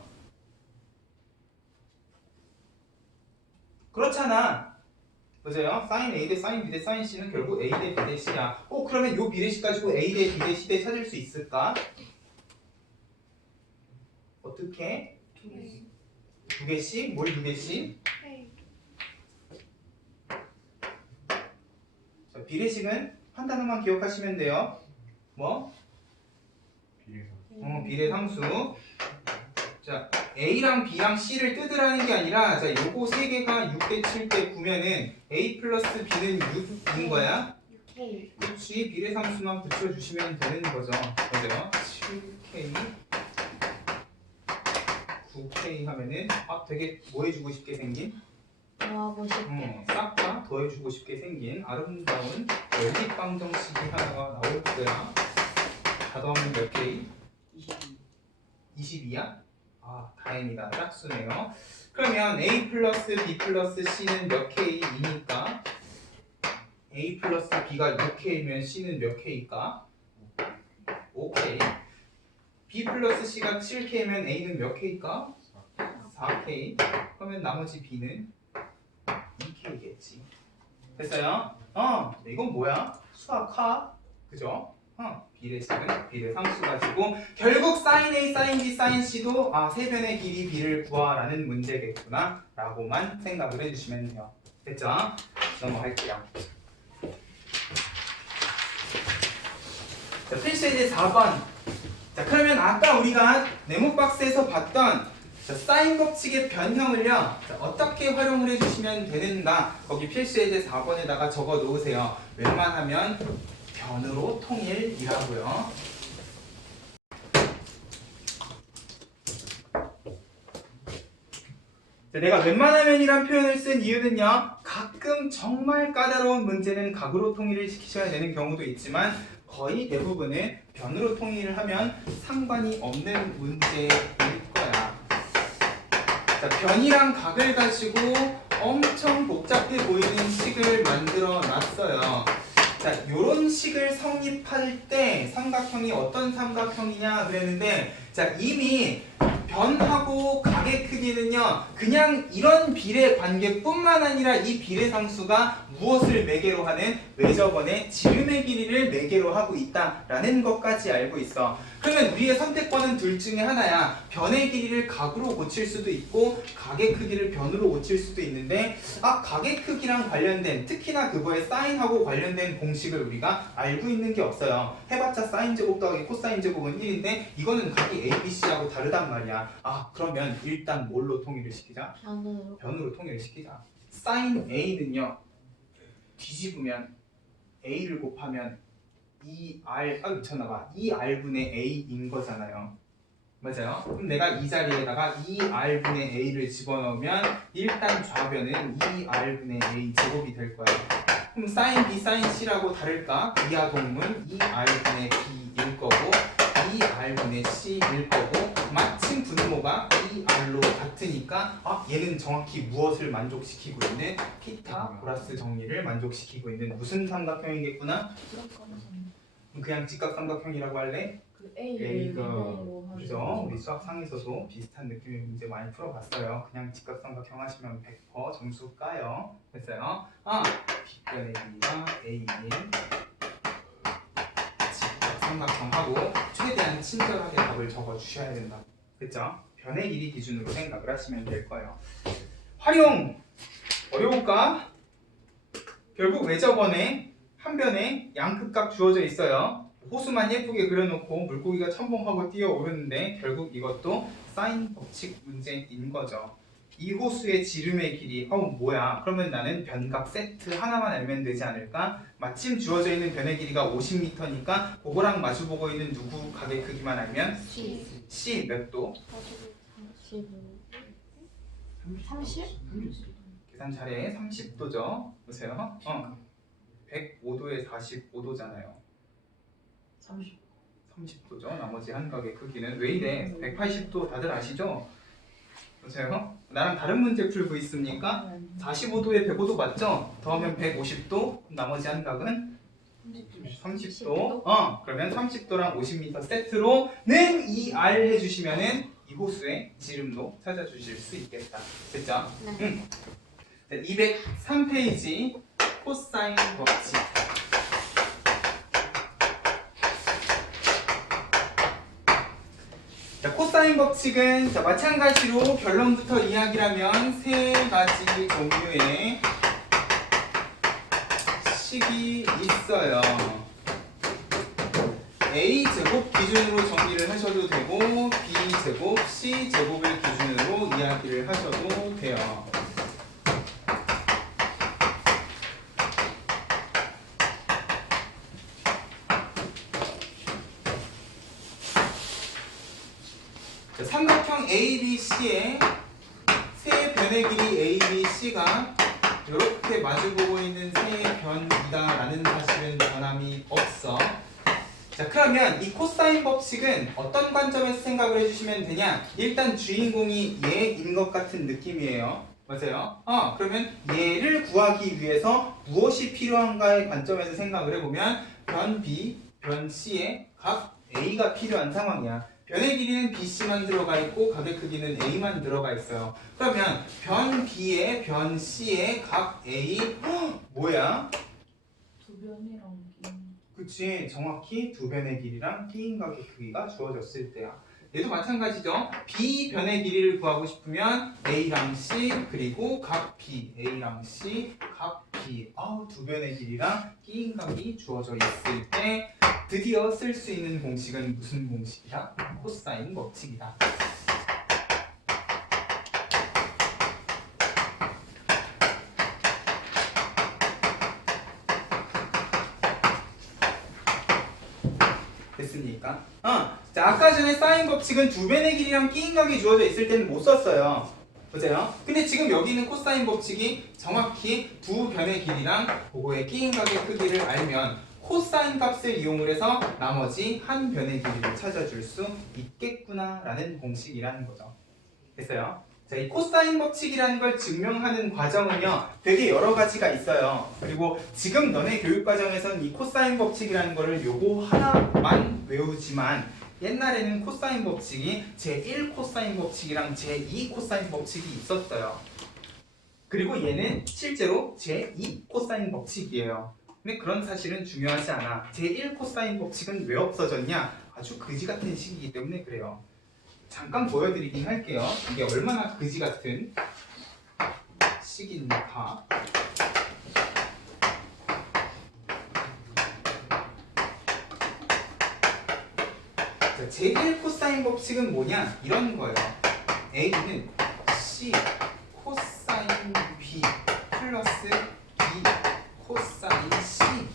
그렇잖아. 맞아요? 사인 A 대 사인 B 대 사인 C는 결국 A 대 B 대 C야. 그러면 요 비례식 가지고 A 대 B 대 C 대 찾을 수 있을까? 어떻게? 두 개씩? 뭘 두 개씩? 자, 비례식은 한 단어만 기억하시면 돼요. 뭐? 비례상수. 자, A랑 B랑 C를 뜯으라는 게 아니라 자, 요거 세 개가 6대 7대 9면은 A 플러스 B는 6인 거야. 그렇지. 비례상수만 붙여주시면 되는 거죠. 맞아요. 7K 9K 하면은 되게 뭐 해주고 싶게 생긴? 더하고 싶게. 싹 다 더해주고 싶게 생긴 아름다운 연립방정식이 하나가 나올 거야. 다 더하면 몇 K? 22야? 다행이다. 짝수네요. 그러면 A 플러스 B 플러스 C는 몇 K이니까 A 플러스 B가 6K면 C는 몇 K일까? 5K. B 플러스 C가 7K면 A는 몇 K일까? 4K. 그러면 나머지 B는 2K겠지. 됐어요? 이건 뭐야? 수학화. 그죠? 비례식은 비례상수 가지고 결국 sin A, sin B, sin C도 세변의 길이 B를 구하라는 문제겠구나 라고만 생각을 해주시면 돼요. 됐죠? 넘어갈게요. 자, 필수예제 4번. 자, 그러면 아까 우리가 네모 박스에서 봤던 사인 법칙의 변형을요, 어떻게 활용을 해주시면 되는가? 거기 필수예제 4번에다가 적어 놓으세요. 웬만하면 변으로 통일이라고요. 내가 웬만하면이란 표현을 쓴 이유는요, 가끔 정말 까다로운 문제는 각으로 통일을 시키셔야 되는 경우도 있지만 거의 대부분은 변으로 통일을 하면 상관이 없는 문제일 거야. 자, 변이랑 각을 가지고 엄청 복잡해 보이는 식을 만들어 놨어요. 자, 요런 식을 성립할 때 삼각형이 어떤 삼각형이냐 그랬는데, 자, 이미 변하고 각의 크기는요, 그냥 이런 비례 관계뿐만 아니라 이 비례상수가 무엇을 매개로 하는 외접원의 지름의 길이를 매개로 하고 있다라는 것까지 알고 있어. 그러면 우리의 선택권은 둘 중에 하나야. 변의 길이를 각으로 고칠 수도 있고 각의 크기를 변으로 고칠 수도 있는데, 각의 크기랑 관련된, 특히나 그거에 사인하고 관련된 공식을 우리가 알고 있는 게 없어요. 해봤자 사인 제곱 더하기 코사인 제곱은 1인데 이거는 각이 ABC하고 다르단 말이야. 그러면 일단 뭘로 통일을 시키자? 변으로 통일을 시키자. 사인 A는요, 뒤집으면 A를 곱하면 2R, 미쳤나봐. 2R분의 A인 거잖아요. 맞아요? 그럼 내가 이 자리에다가 2R분의 A를 집어넣으면 일단 좌변은 2R분의 A 제곱이 될 거예요. 그럼 sin B, sin C라고 다를까? 이하 동문 2R분의 B일 거고 2R분의 C일 거고, 마침 분모가 2R로 같으니까 얘는 정확히 무엇을 만족시키고 있는? 피타고라스 정리를 만족시키고 있는 무슨 삼각형이겠구나? 그냥 직각삼각형이라고 할래? A가 그죠? 우리 수학상에서도 비슷한 느낌의 문제 많이 풀어봤어요. 그냥 직각삼각형 하시면 100% 점수 까요. 됐어요? 빗변의 길이가 A인 직각삼각형하고 최대한 친절하게 답을 적어주셔야 된다. 그죠? 변의 길이 기준으로 생각을 하시면 될 거예요. 활용! 어려울까? 결국 외접원에 한 변에 양끝각 주어져 있어요. 호수만 예쁘게 그려놓고 물고기가 첨벙하고 뛰어오르는데 결국 이것도 사인 법칙 문제인 거죠. 이 호수의 지름의 길이 뭐야? 그러면 나는 변각 세트 하나만 알면 되지 않을까? 마침 주어져 있는 변의 길이가 50m니까 그거랑 마주보고 있는 누구 각의 크기만 알면 C 몇 도? 30? 계산 잘해. 30도죠. 보세요. 105도에 45도잖아요. 30도죠. 나머지 한 각의 크기는 왜 이래? 180도 다들 아시죠? 보세요. 나랑 다른 문제 풀고 있습니까? 45도에 105도 맞죠? 더하면 150도. 나머지 한 각은 30도. 그러면 30도랑 50m 세트로는 이 R 해주시면은 이 호수의 지름도 찾아주실 수 있겠다. 됐죠? 네. 203페이지 코사인 법칙. 자, 코사인 법칙은 마찬가지로 결론부터 이야기라면 세 가지 종류의 식이 있어요. A제곱 기준으로 정리를 하셔도 되고 B제곱, C제곱을 기준으로 이야기를 하셔도 돼요. 자, 삼각형 ABC의 세 변의 길이 ABC가 이렇게 마주보고 있는 세 변이다라는 사실은 변함이 없어. 자, 그러면 이 코사인 법칙은 어떤 관점에서 생각을 해주시면 되냐? 일단 주인공이 얘인 것 같은 느낌이에요. 맞아요? 그러면 얘를 구하기 위해서 무엇이 필요한가의 관점에서 생각을 해보면 변 B, 변 C의 각 A가 필요한 상황이야. 변의 길이는 BC만 들어가 있고 각의 크기는 A만 들어가 있어요. 그러면 변 B의 변 C의 각 A 뭐야? 두 변이랑 그치, 정확히 두 변의 길이랑 끼인 각의 크기가 주어졌을 때야. 얘도 마찬가지죠. B 변의 길이를 구하고 싶으면 A랑 C 그리고 각 B, A랑 C, 각 B. 두 변의 길이랑 끼인 각이 주어져 있을 때 드디어 쓸 수 있는 공식은 무슨 공식이다? 코사인 법칙이다. 됐습니까? 자, 아까 전에 사인 법칙은 두 변의 길이랑 끼인 각이 주어져 있을 때는 못 썼어요. 보세요. 근데 지금 여기 있는 코사인 법칙이 정확히 두 변의 길이랑 그거의 끼인 각의 크기를 알면 코사인 값을 이용을 해서 나머지 한 변의 길이를 찾아줄 수 있겠구나라는 공식이라는 거죠. 됐어요? 자, 이 코사인 법칙이라는 걸 증명하는 과정은요, 되게 여러 가지가 있어요. 그리고 지금 너네 교육과정에서는 이 코사인 법칙이라는 거를 요거 하나만 외우지만 옛날에는 코사인 법칙이 제1 코사인 법칙이랑 제2 코사인 법칙이 있었어요. 그리고 얘는 실제로 제2 코사인 법칙이에요. 근데 그런 사실은 중요하지 않아. 제1 코사인 법칙은 왜 없어졌냐? 아주 그지 같은 식이기 때문에 그래요. 잠깐 보여드리긴 할게요. 이게 얼마나 그지 같은 식인가. 자, 제1 코사인 법칙은 뭐냐? 이런 거예요. A는 C 코사인 B 플러스 B 코사인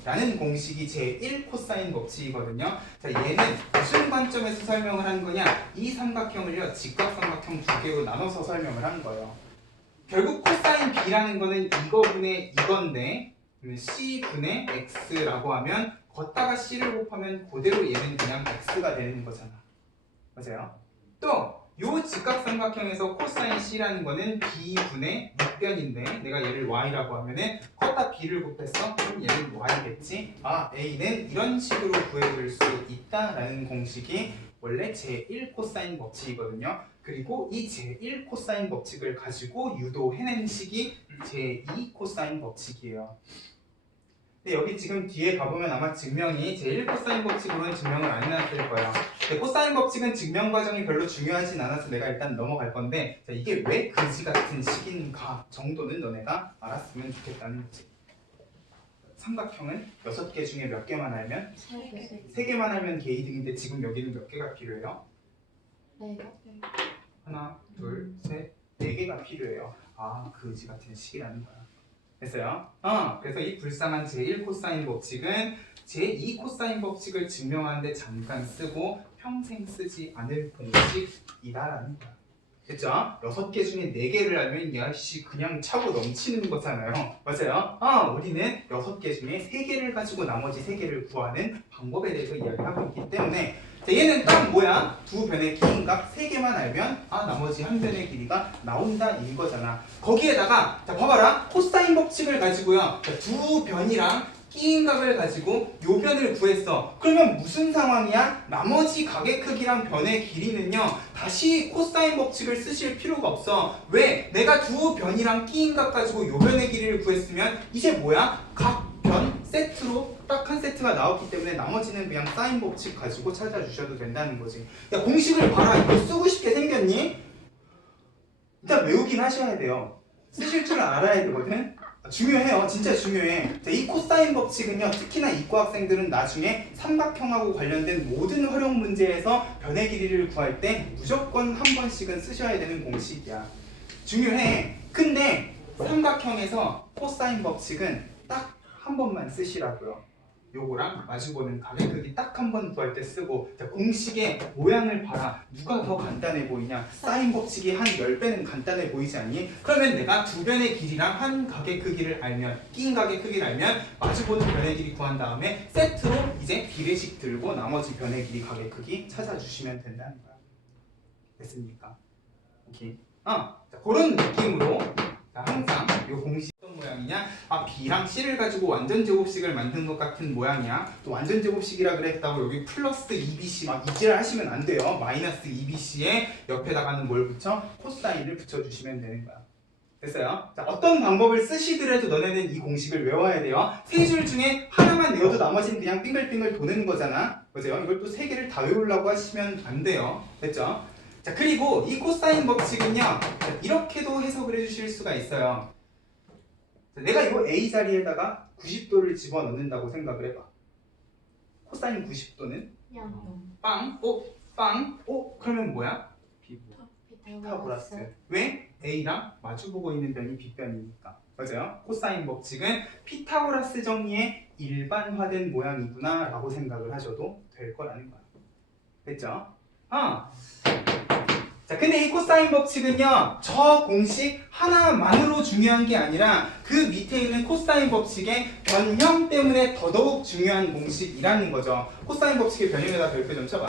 C라는 공식이 제1 코사인 법칙이거든요. 자, 얘는 무슨 관점에서 설명을 하는 거냐? 이 삼각형을요, 직각삼각형 두 개로 나눠서 설명을 하는 거예요. 결국 코사인 B라는 거는 이거분의 이건데 C분의 X라고 하면 걷다가 C를 곱하면 그대로 얘는 그냥 X가 되는 거잖아. 맞아요? 또 요 직각삼각형에서 코사인 C라는 거는 B분의 6변인데 내가 얘를 Y라고 하면은 걷다 B를 곱했어? 그럼 얘는 Y겠지? A는 이런 식으로 구해줄 수 있다라는 공식이 원래 제1 코사인 법칙이거든요. 그리고 이 제1 코사인 법칙을 가지고 유도해낸 식이 제2 코사인 법칙이에요. 근데 여기 지금 뒤에 가보면 아마 증명이 제1 코사인 법칙으로는 증명을 안 해놨을 거예요. 근데 코사인 법칙은 증명 과정이 별로 중요하진 않아서 내가 일단 넘어갈 건데, 자, 이게 왜 그지 같은 식인가 정도는 너네가 알았으면 좋겠다는 거지. 삼각형은 6개 중에 몇 개만 알면? 3개. 3개만 알면 개이득인데 지금 여기는 몇 개가 필요해요? 네. 하나, 둘, 셋, 4개가 필요해요. 아, 그지 같은 식이라는 거야. 됐어요? 그래서 이 불쌍한 제1 코사인 법칙은 제2 코사인 법칙을 증명하는데 잠깐 쓰고 평생 쓰지 않을 공식이다라는 거야. 됐죠? 6개 중에 4개를 알면 야씨 그냥 차고 넘치는 거잖아요. 맞아요? 우리는 6개 중에 3개를 가지고 나머지 3개를 구하는 방법에 대해서 이야기하고 있기 때문에 자, 얘는 딱 뭐야? 두 변의 끼인각 3개만 알면 나머지 한 변의 길이가 나온다 이거잖아. 거기에다가 자 봐봐라. 코사인 법칙을 가지고요. 자, 두 변이랑 끼인각을 가지고 요 변을 구했어. 그러면 무슨 상황이야? 나머지 각의 크기랑 변의 길이는요. 다시 코사인 법칙을 쓰실 필요가 없어. 왜? 내가 두 변이랑 끼인각 가지고 요 변의 길이를 구했으면 이제 뭐야? 각 변 세트로 딱 한 세트가 나왔기 때문에 나머지는 그냥 사인 법칙 가지고 찾아주셔도 된다는 거지. 야 공식을 봐라. 이거 쓰고 싶게 생겼니? 일단 외우긴 하셔야 돼요. 쓰실 줄 알아야 되거든. 중요해요. 진짜 중요해. 자, 이 코사인 법칙은요. 특히나 이과 학생들은 나중에 삼각형하고 관련된 모든 활용 문제에서 변의 길이를 구할 때 무조건 한 번씩은 쓰셔야 되는 공식이야. 중요해. 근데 삼각형에서 코사인 법칙은 딱 한 번만 쓰시라고요. 요거랑 마주보는 각의 크기 딱 한 번 구할 때 쓰고 자, 공식의 모양을 봐라. 누가 더 간단해 보이냐? 사인 법칙이 한 10배는 간단해 보이지 않니? 그러면 내가 두 변의 길이랑 한 각의 크기를 알면 끼인 각의 크기를 알면 마주보는 변의 길이 구한 다음에 세트로 이제 비례식 들고 나머지 변의 길이 각의 크기 찾아주시면 된다는 거야. 됐습니까? 오케이. 자, 그런 느낌으로 자, 항상 요 공식 어떤 모양이냐? B랑 C를 가지고 완전 제곱식을 만든 것 같은 모양이야. 또 완전 제곱식이라 그랬다고 여기 플러스 2bc 막 이지랄 하시면 안 돼요. 마이너스 2bc에 옆에다가는 뭘 붙여? 코사인을 붙여주시면 되는 거야. 됐어요? 자, 어떤 방법을 쓰시더라도 너네는 이 공식을 외워야 돼요. 세 줄 중에 하나만 외워도 나머지는 그냥 빙글빙글 도는 거잖아. 그죠? 이걸 또 세 개를 다 외우려고 하시면 안 돼요. 됐죠? 자, 그리고 이 코사인 법칙은요. 자, 이렇게도 해석을 해주실 수가 있어요. 자, 내가 이거 A 자리에다가 90도를 집어넣는다고 생각을 해봐. 코사인 90도는 빵, 빵, 그러면 뭐야? 피타고라스. 왜? A랑 마주보고 있는 변이 B변이니까. 맞아요? 코사인 법칙은 피타고라스 정리의 일반화된 모양이구나 라고 생각을 하셔도 될 거라는 거야. 됐죠? 자, 근데 이 코사인 법칙은요, 저 공식 하나만으로 중요한 게 아니라 그 밑에 있는 코사인 법칙의 변형 때문에 더더욱 중요한 공식이라는 거죠. 코사인 법칙의 변형에다 별표 좀 쳐봐.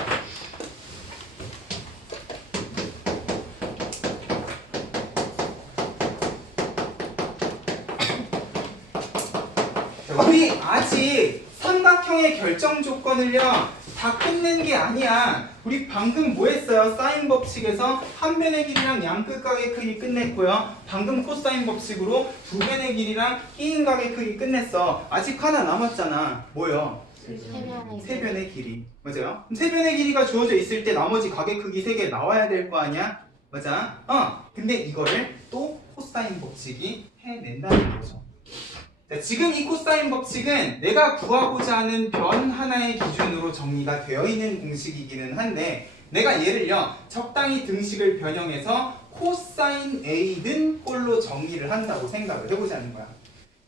자, 우리 아직 삼각형의 결정 조건을요, 다 끝낸 게 아니야. 우리 방금 뭐 했어요? 사인 법칙에서 한 변의 길이랑 양끝각의 크기 끝냈고요. 방금 코사인 법칙으로 두 변의 길이랑 끼인 각의 크기 끝냈어. 아직 하나 남았잖아. 뭐요? 세 변의 길이. 맞아요? 세 변의 길이가 주어져 있을 때 나머지 각의 크기 3개 나와야 될 거 아니야? 맞아? 근데 이거를 또 코사인 법칙이 해낸다는 거죠. 자, 지금 이 코사인 법칙은 내가 구하고자 하는 변 하나의 기준으로 정리가 되어 있는 공식이기는 한데 내가 얘를요 적당히 등식을 변형해서 코사인 A는 꼴로 정리를 한다고 생각을 해보자는 거야.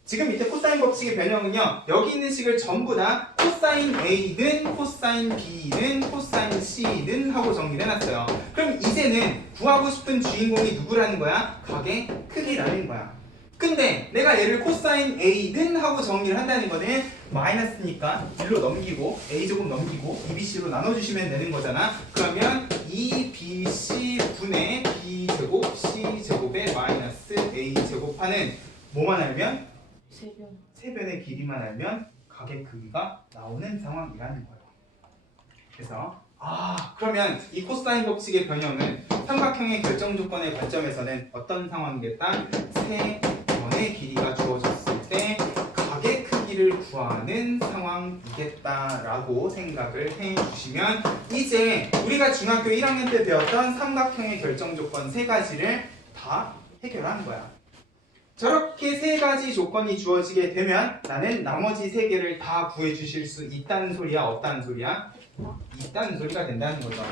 지금 밑에 코사인 법칙의 변형은요 여기 있는 식을 전부 다 코사인 A는 코사인 B는 코사인 C는 하고 정리를 해놨어요. 그럼 이제는 구하고 싶은 주인공이 누구라는 거야? 각의 크기라는 거야. 근데 내가 얘를 코사인 A는 하고 정리를 한다는 거는 마이너스니까 1로 넘기고 A제곱 넘기고 2BC로 나눠주시면 되는 거잖아. 그러면 2BC 분의 B제곱 C제곱의 마이너스 A제곱 하는 뭐만 알면? 세 변의 길이만 알면 각의 크기가 나오는 상황이라는 거예요. 그래서 그러면 이 코사인 법칙의 변형은 삼각형의 결정 조건의 관점에서는 어떤 상황이겠다? 세 변의 길이가 주어졌을 때 각의 크기를 구하는 상황이겠다라고 생각을 해주시면 이제 우리가 중학교 1학년 때 배웠던 삼각형의 결정 조건 3가지를 다 해결한 거야. 저렇게 세 가지 조건이 주어지게 되면 나는 나머지 세 개를 다 구해주실 수 있다는 소리야, 없다는 소리야? 있다는 소리가 된다는 거죠.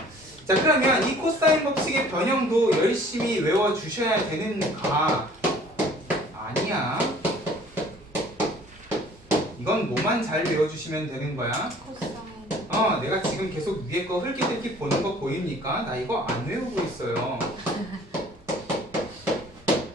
자, 그러면 이 코사인 법칙의 변형도 열심히 외워주셔야 되는가? 아니야. 이건 뭐만 잘 외워주시면 되는 거야? 코사인. 내가 지금 계속 위에 거 흘끼들끼 보는 거 보입니까? 나 이거 안 외우고 있어요.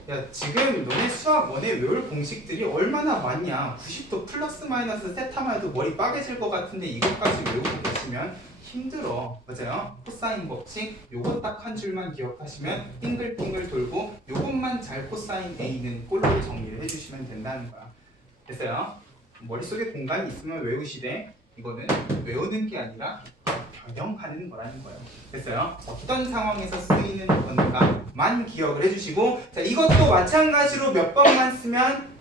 야, 지금 너네 수학 원에 외울 공식들이 얼마나 많냐? 90도 플러스 마이너스 세타만 해도 머리 빠개질 것 같은데 이것까지 외우고 계시면 힘들어. 맞아요? 코사인 법칙 요거 딱 한 줄만 기억하시면 빙글빙글 돌고 요것만 잘 코사인 A는 꼴로 정리를 해주시면 된다는 거야. 됐어요? 머릿속에 공간이 있으면 외우시되 이거는 외우는 게 아니라 변형하는 거라는 거예요. 됐어요? 어떤 상황에서 쓰이는 건가만 기억을 해주시고, 자, 이것도 마찬가지로 몇 번만 쓰면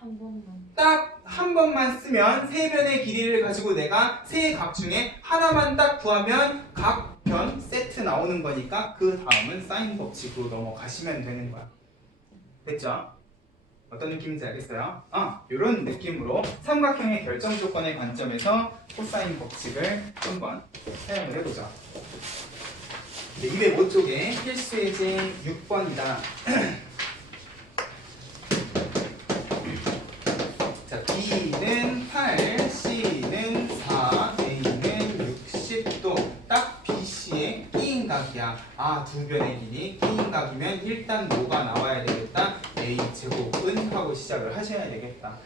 한 번만. 딱 한 번만 쓰면 세 변의 길이를 가지고 내가 세 각 중에 하나만 딱 구하면 각 변 세트 나오는 거니까 그 다음은 사인 법칙으로 넘어가시면 되는 거야. 됐죠? 어떤 느낌인지 알겠어요? 이런 느낌으로 삼각형의 결정 조건의 관점에서 코사인 법칙을 한번 사용을 해보자. 205쪽에 필수 예제 6번이다. 자, B는 8, C는 4, A는 60도. 딱 BC의 끼인 각이야. 두 변의 길이 끼인 각이면 일단 뭐가 나와야 되겠다? A 제곱은 하고 시작을 하셔야 되겠다.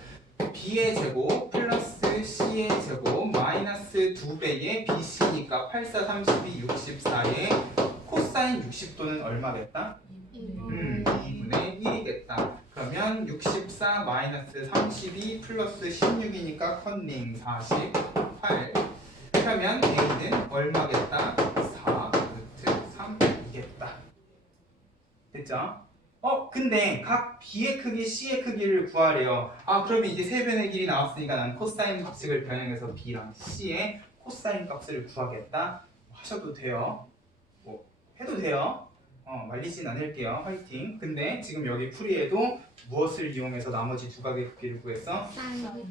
B의 제곱 플러스 C의 제곱 마이너스 2배의 BC니까 8, 4, 32, 64의 코사인 60도는 얼마겠다? 2분의 1이겠다. 그러면 64 마이너스 32 플러스 16이니까 컨닝 48. 그러면 A는 얼마겠다? 4 루트 3이겠다. 됐죠? 근데 각 B의 크기, C의 크기를 구하래요. 그러면 이제 세 변의 길이 나왔으니까 난 코사인 법칙을 변형해서 B랑 C의 코사인 값을 구하겠다. 하셔도 돼요. 해도 돼요. 말리진 않을게요. 화이팅. 근데 지금 여기 풀이에도 무엇을 이용해서 나머지 두 각의 크기를 구했어?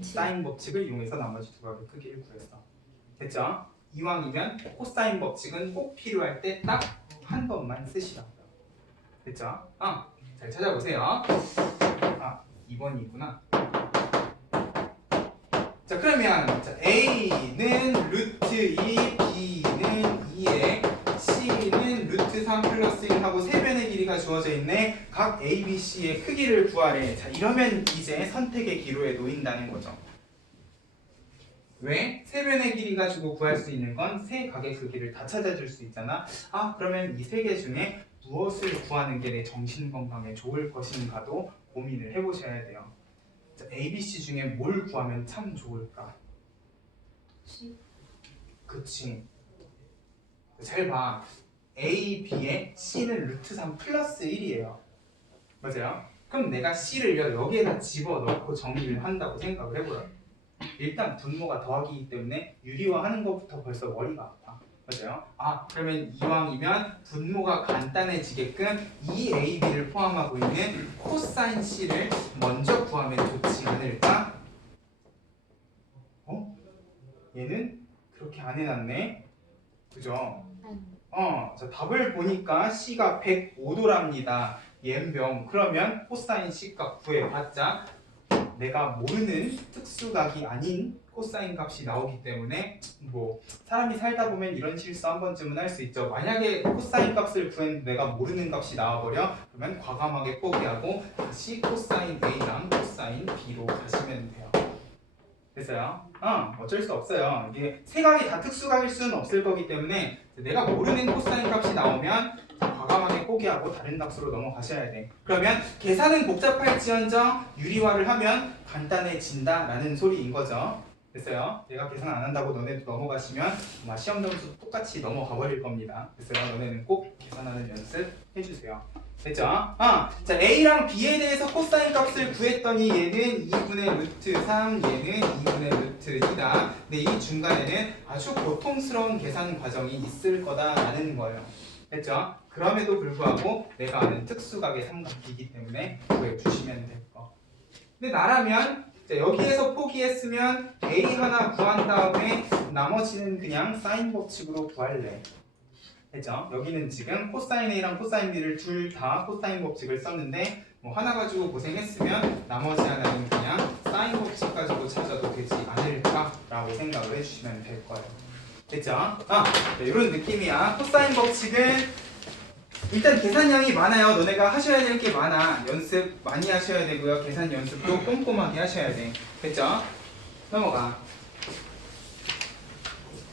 사인 법칙을 이용해서 나머지 두 각의 크기를 구했어. 됐죠? 이왕이면 코사인 법칙은 꼭 필요할 때 딱 한 번만 쓰시라고요. 됐죠? 잘 찾아보세요. 2번이구나. 자, 그러면 A는 루트 2, B는 2에 C는 루트 3 플러스 1 하고 세 변의 길이가 주어져 있네. 각 A, B, C의 크기를 구하래. 자, 이러면 이제 선택의 기로에 놓인다는 거죠. 왜? 세 변의 길이 가지고 구할 수 있는 건 세 각의 크기를 다 찾아줄 수 있잖아. 그러면 이 세 개 중에 무엇을 구하는 게 내 정신 건강에 좋을 것인가도 고민을 해보셔야 돼요. 자, A, B, C 중에 뭘 구하면 참 좋을까? C. 그치. 잘 봐. A, B에 C는 루트 3 플러스 1이에요. 맞아요? 그럼 내가 C를 여기에다 집어넣고 정리를 한다고 생각을 해보라. 일단 분모가 더하기이기 때문에 유리화하는 것부터 벌써 머리가 아파. 맞아요? 그러면 이왕이면 분모가 간단해지게끔 이 A, B를 포함하고 있는 코사인 C를 먼저 구하면 좋지 않을까? 얘는 그렇게 안 해놨네. 그죠? 자, 답을 보니까 C가 105도랍니다. 옌병. 그러면 코사인 C 값 구해봤자 내가 모르는 특수각이 아닌 코사인 값이 나오기 때문에 사람이 살다 보면 이런 실수 한 번쯤은 할 수 있죠. 만약에 코사인 값을 구했는데 내가 모르는 값이 나와버려 그러면 과감하게 포기하고 다시 코사인 A랑 코사인 B로 가시면 돼요. 됐어요? 어쩔 수 없어요. 이게 세 각이 다 특수각일 수는 없을 거기 때문에 내가 모르는 코사인 값이 나오면 과감하게 포기하고 다른 값으로 넘어가셔야 돼. 그러면 계산은 복잡할지언정 유리화를 하면 간단해진다라는 소리인 거죠. 됐어요? 내가 계산 안 한다고 너네도 넘어가시면 아마 시험 점수 똑같이 넘어가 버릴 겁니다. 됐어요? 너네는 꼭 계산하는 연습 해주세요. 됐죠? 자, A랑 B에 대해서 코사인 값을 구했더니 얘는 2분의 루트 3, 얘는 2분의 루트 2다. 근데 이 중간에는 아주 고통스러운 계산 과정이 있을 거다라는 거예요. 됐죠? 그럼에도 불구하고 내가 아는 특수각의 삼각이기 때문에 구해주시면 될 거. 근데 나라면 여기에서 포기했으면 A 하나 구한 다음에 나머지는 그냥 사인 법칙으로 구할래. 했죠? 여기는 지금 코사인 A랑 코사인 B를 둘 다 코사인 법칙을 썼는데 뭐 하나 가지고 고생했으면 나머지 하나는 그냥 사인 법칙 가지고 찾아도 되지 않을까라고 생각을 해주시면 될 거예요. 됐죠? 이런 느낌이야. 코사인 법칙은 일단 계산량이 많아요. 너네가 하셔야 될 게 많아. 연습 많이 하셔야 되고요. 계산 연습도 꼼꼼하게 하셔야 돼. 됐죠? 넘어가.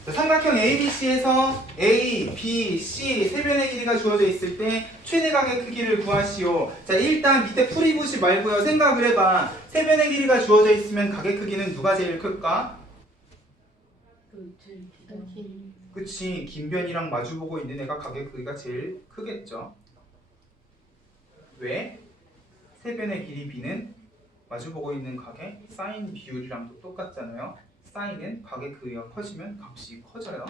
자, 삼각형 ABC에서 A, B, C 세 변의 길이가 주어져 있을 때 최대각의 크기를 구하시오. 자, 일단 밑에 풀이 보지 말고요. 생각을 해봐. 세 변의 길이가 주어져 있으면 각의 크기는 누가 제일 클까? 제일 기다리. 그치, 긴 변이랑 마주보고 있는 애가 각의 크기가 제일 크겠죠. 왜? 세 변의 길이 B는 마주보고 있는 각의 사인 비율이랑도 똑같잖아요. 사인은 각의 크기가 커지면 값이 커져요.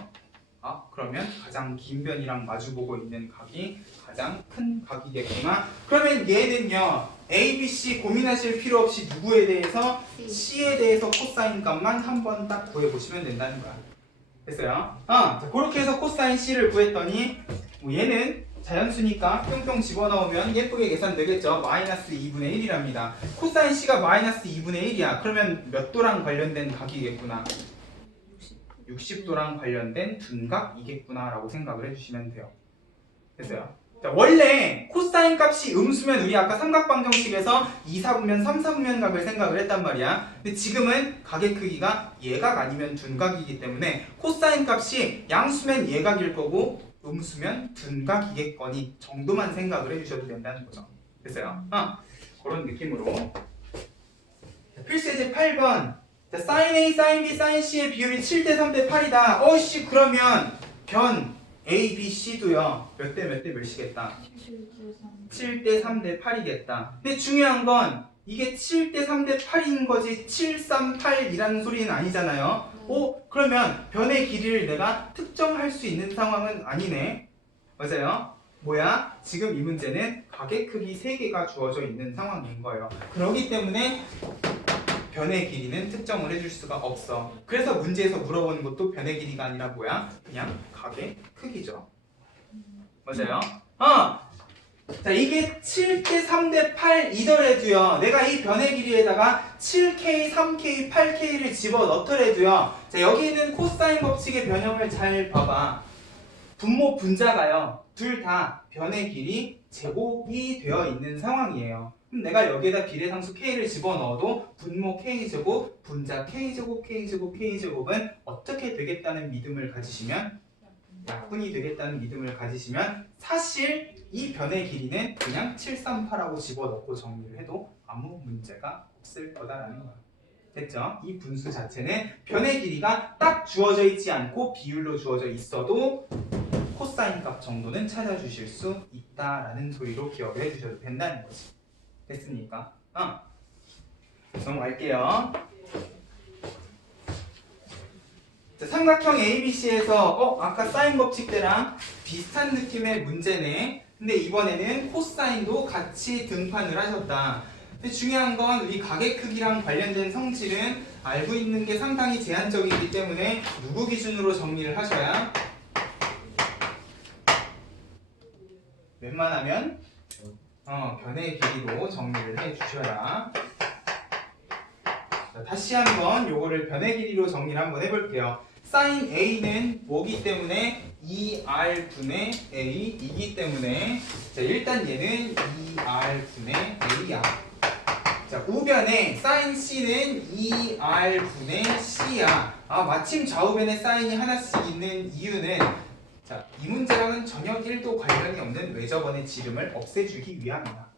그러면 가장 긴 변이랑 마주보고 있는 각이 가장 큰 각이겠구나. 그러면 얘는요, A, B, C 고민하실 필요 없이 누구에 대해서? C에 대해서 코사인 값만 한번 딱 구해보시면 된다는 거야. 됐어요? 자, 그렇게 해서 코사인 C를 구했더니 얘는 자연수니까 뿅뿅 집어넣으면 예쁘게 계산되겠죠. 마이너스 2분의 1이랍니다. 코사인 C가 마이너스 2분의 1이야. 그러면 몇 도랑 관련된 각이겠구나. 60도랑 관련된 둔각이겠구나 라고 생각을 해주시면 돼요. 됐어요? 자, 원래 코사인 값이 음수면 우리 아까 삼각방정식에서 2사분면 3사분면 각을 생각을 했단 말이야. 근데 지금은 각의 크기가 예각 아니면 둔각이기 때문에 코사인 값이 양수면 예각일 거고 음수면 둔각이겠거니 정도만 생각을 해주셔도 된다는 거죠. 됐어요? 그런 느낌으로. 필수예제 8번. 자, sin A, sin B, sin C의 비율이 7대 3대 8이다. 어이씨, 그러면 변 A, B, C도요. 몇 대 몇 대 몇이겠다? 7대 3대 8이겠다. 근데 중요한 건 이게 7대 3대 8인 거지 738이라는 소리는 아니잖아요. 그러면 변의 길이를 내가 특정할 수 있는 상황은 아니네. 맞아요? 뭐야? 지금 이 문제는 각의 크기 3개가 주어져 있는 상황인 거예요. 그렇기 때문에 변의 길이는 특정을 해줄 수가 없어. 그래서 문제에서 물어보는 것도 변의 길이가 아니라 뭐야? 그냥 각의 크기죠. 맞아요? 자, 이게 7대 3대 8이더라도요. 내가 이 변의 길이에다가 7K, 3K, 8K를 집어넣더라도요. 자, 여기 있는 코사인 법칙의 변형을 잘 봐봐. 분모 분자가요. 둘 다 변의 길이 제곱이 되어 있는 상황이에요. 그럼 내가 여기에다 비례상수 K를 집어넣어도 분모 K제곱, 분자 K제곱, K제곱, K제곱은 어떻게 되겠다는 믿음을 가지시면 약분이 되겠다는 믿음을 가지시면 사실 이 변의 길이는 그냥 738하고 집어넣고 정리를 해도 아무 문제가 없을 거다라는 거야. 됐죠? 이 분수 자체는 변의 길이가 딱 주어져 있지 않고 비율로 주어져 있어도 코사인 값 정도는 찾아주실 수 있다라는 소리로 기억을 해주셔도 된다는 거지. 됐습니까? 넘어갈게요. 자, 삼각형 ABC에서 아까 사인 법칙대랑 비슷한 느낌의 문제네. 근데 이번에는 코사인도 같이 등판을 하셨다. 근데 중요한 건 우리 각의 크기랑 관련된 성질은 알고 있는 게 상당히 제한적이기 때문에 누구 기준으로 정리를 하셔야? 웬만하면 변의 길이로 정리를 해 주셔야. 자, 다시 한번 요거를 변의 길이로 정리를 한번 해볼게요. sin A는 뭐기 때문에 2R분의 A이기 때문에 자, 일단 얘는 2R분의 A야. 자, 우변에 sin C는 2R분의 C야. 마침 좌우변에 사인이 하나씩 있는 이유는 자, 이 문제랑은 전혀 1도 관련이 없는 외접원의 지름을 없애주기 위함이야.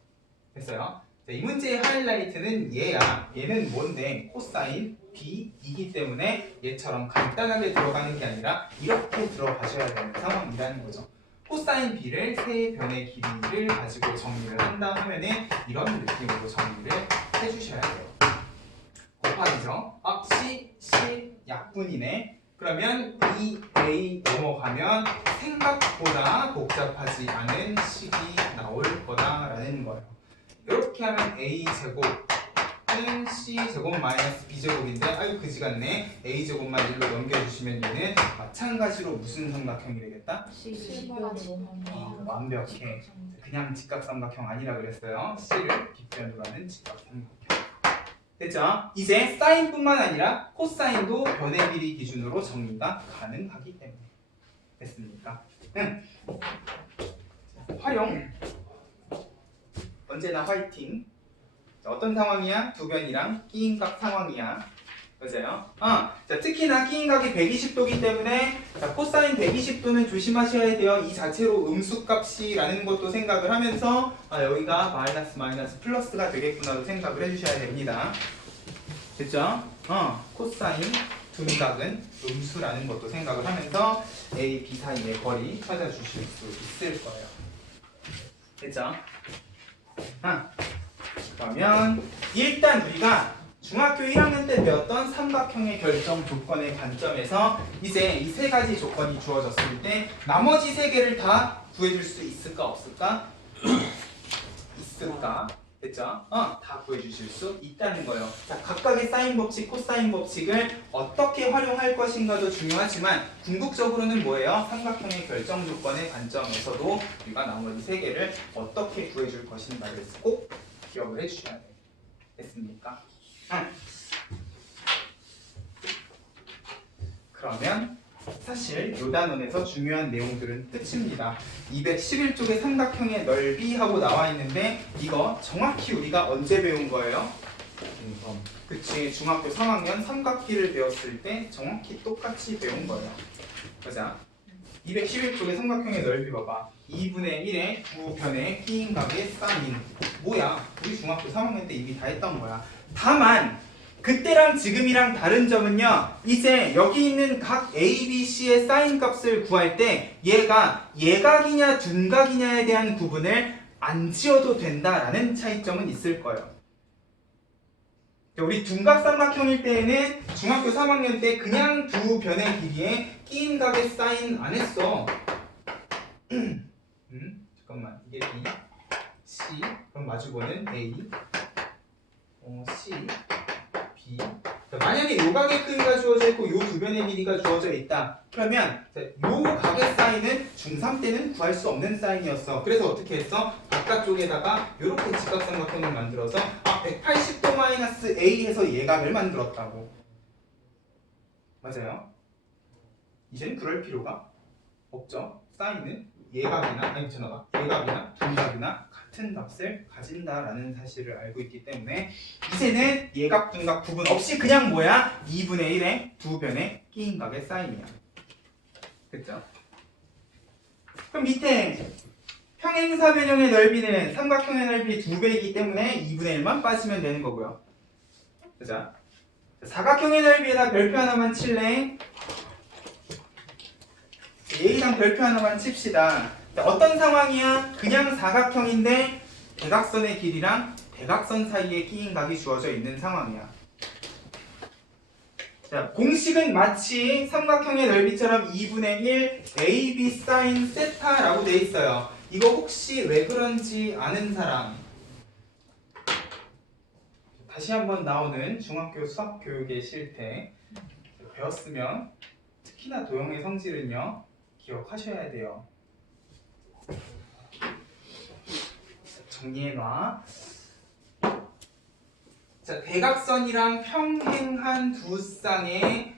됐어요? 자, 이 문제의 하이라이트는 얘야. 얘는 뭔데? 코사인 B이기 때문에 얘처럼 간단하게 들어가는 게 아니라 이렇게 들어가셔야 되는 상황이라는 거죠. 코사인 B를 세 변의 길이를 가지고 정리를 한다 하면은 이런 느낌으로 정리를 해주셔야 돼요. 곱하기죠. C 약분이네. 그러면 이 A 넘어가면 생각보다 복잡하지 않은 식이 나올 거다라는 거예요. 이렇게 하면 A제곱은 C제곱 마이너스 B제곱인데 아유 그지 같네. A제곱만 1로 넘겨주시면 얘는 마찬가지로 무슨 삼각형이 되겠다? 완벽해. 그냥 직각삼각형 아니라 그랬어요. C를 빗변으로 하는 직각삼각형. 됐죠? 이제 사인뿐만 아니라 코사인도 변의 길이 기준으로 정리가 가능하기 때문에 됐습니까? 활용 언제나 화이팅. 자, 어떤 상황이야? 두 변이랑 끼인각 상황이야. 맞아요? 자, 특히나 끼인각이 120도기 때문에 자, 코사인 120도는 조심하셔야 돼요. 이 자체로 음수값이라는 것도 생각을 하면서 여기가 마이너스 플러스가 되겠구나도 생각을 해주셔야 됩니다. 됐죠? 코사인 둔각은 음수라는 것도 생각을 하면서 A, B 사이의 거리 찾아주실 수 있을 거예요. 됐죠? 그러면 일단 우리가 중학교 1학년 때 배웠던 삼각형의 결정 조건의 관점에서 이제 이 세 가지 조건이 주어졌을 때 나머지 세 개를 다 구해줄 수 있을까 없을까? 있을까? 됐죠? 다 구해주실 수 있다는 거예요. 자, 각각의 사인 법칙, 코사인 법칙을 어떻게 활용할 것인가도 중요하지만 궁극적으로는 뭐예요? 삼각형의 결정 조건의 관점에서도 우리가 나머지 세 개를 어떻게 구해줄 것인가를 꼭 기억을 해주셔야 돼요. 됐습니까? 그러면 사실 요단원에서 중요한 내용들은 끝입니다. 211쪽에 삼각형의 넓이 하고 나와 있는데 이거 정확히 우리가 언제 배운 거예요? 그치, 중학교 3학년 삼각기를 배웠을 때 정확히 똑같이 배운 거예요. 보자. 211쪽에 삼각형의 넓이 봐봐. 2분의 1의 두 변의 끼인각의 사인. 뭐야? 우리 중학교 3학년 때 이미 다 했던 거야. 다만 그때랑 지금이랑 다른 점은요. 이제 여기 있는 각 A, B, C의 사인 값을 구할 때 얘가 예각이냐 둔각이냐에 대한 구분을 안 지어도 된다라는 차이점은 있을 거예요. 우리 둔각 삼각형일 때에는 중학교 3학년 때 그냥 두 변의 길이에 끼인각의 사인 안 했어. 잠깐만, 이게 B, C, 그럼 마주보는 A, C, B. 만약에 요 각의 크기가 주어져 있고 요 두 변의 길이가 주어져 있다. 그러면 요 각의 사인은 중3 때는 구할 수 없는 사인이었어. 그래서 어떻게 했어? 바깥쪽에다가 요렇게 직각삼각형을 만들어서 180도 마이너스 A 해서 예각을 만들었다고. 맞아요? 이제는 그럴 필요가 없죠. 사인은 예각이나 둔각이나 같은 값을 가진다라는 사실을 알고 있기 때문에 이제는 예각, 둔각 구분 없이 그냥 뭐야? 2분의 1의 두 변의 끼인각의 사인이야. 그쵸? 그럼 밑에 평행사변형의 넓이는 삼각형의 넓이 2배이기 때문에 2분의 1만 빠지면 되는 거고요. 그죠? 사각형의 넓이에다 별표 하나만 칠래? A랑 별표 하나만 칩시다. 어떤 상황이야? 그냥 사각형인데 대각선의 길이랑 대각선 사이에 끼인각이 주어져 있는 상황이야. 자, 공식은 마치 삼각형의 넓이처럼 2분의 1 AB 사인 세타라고 돼 있어요. 이거 혹시 왜 그런지 아는 사람? 다시 한번 나오는 중학교 수학 교육의 실태 배웠으면 특히나 도형의 성질은요 기억하셔야 돼요. 정리해놔. 자, 대각선이랑 평행한 두 쌍의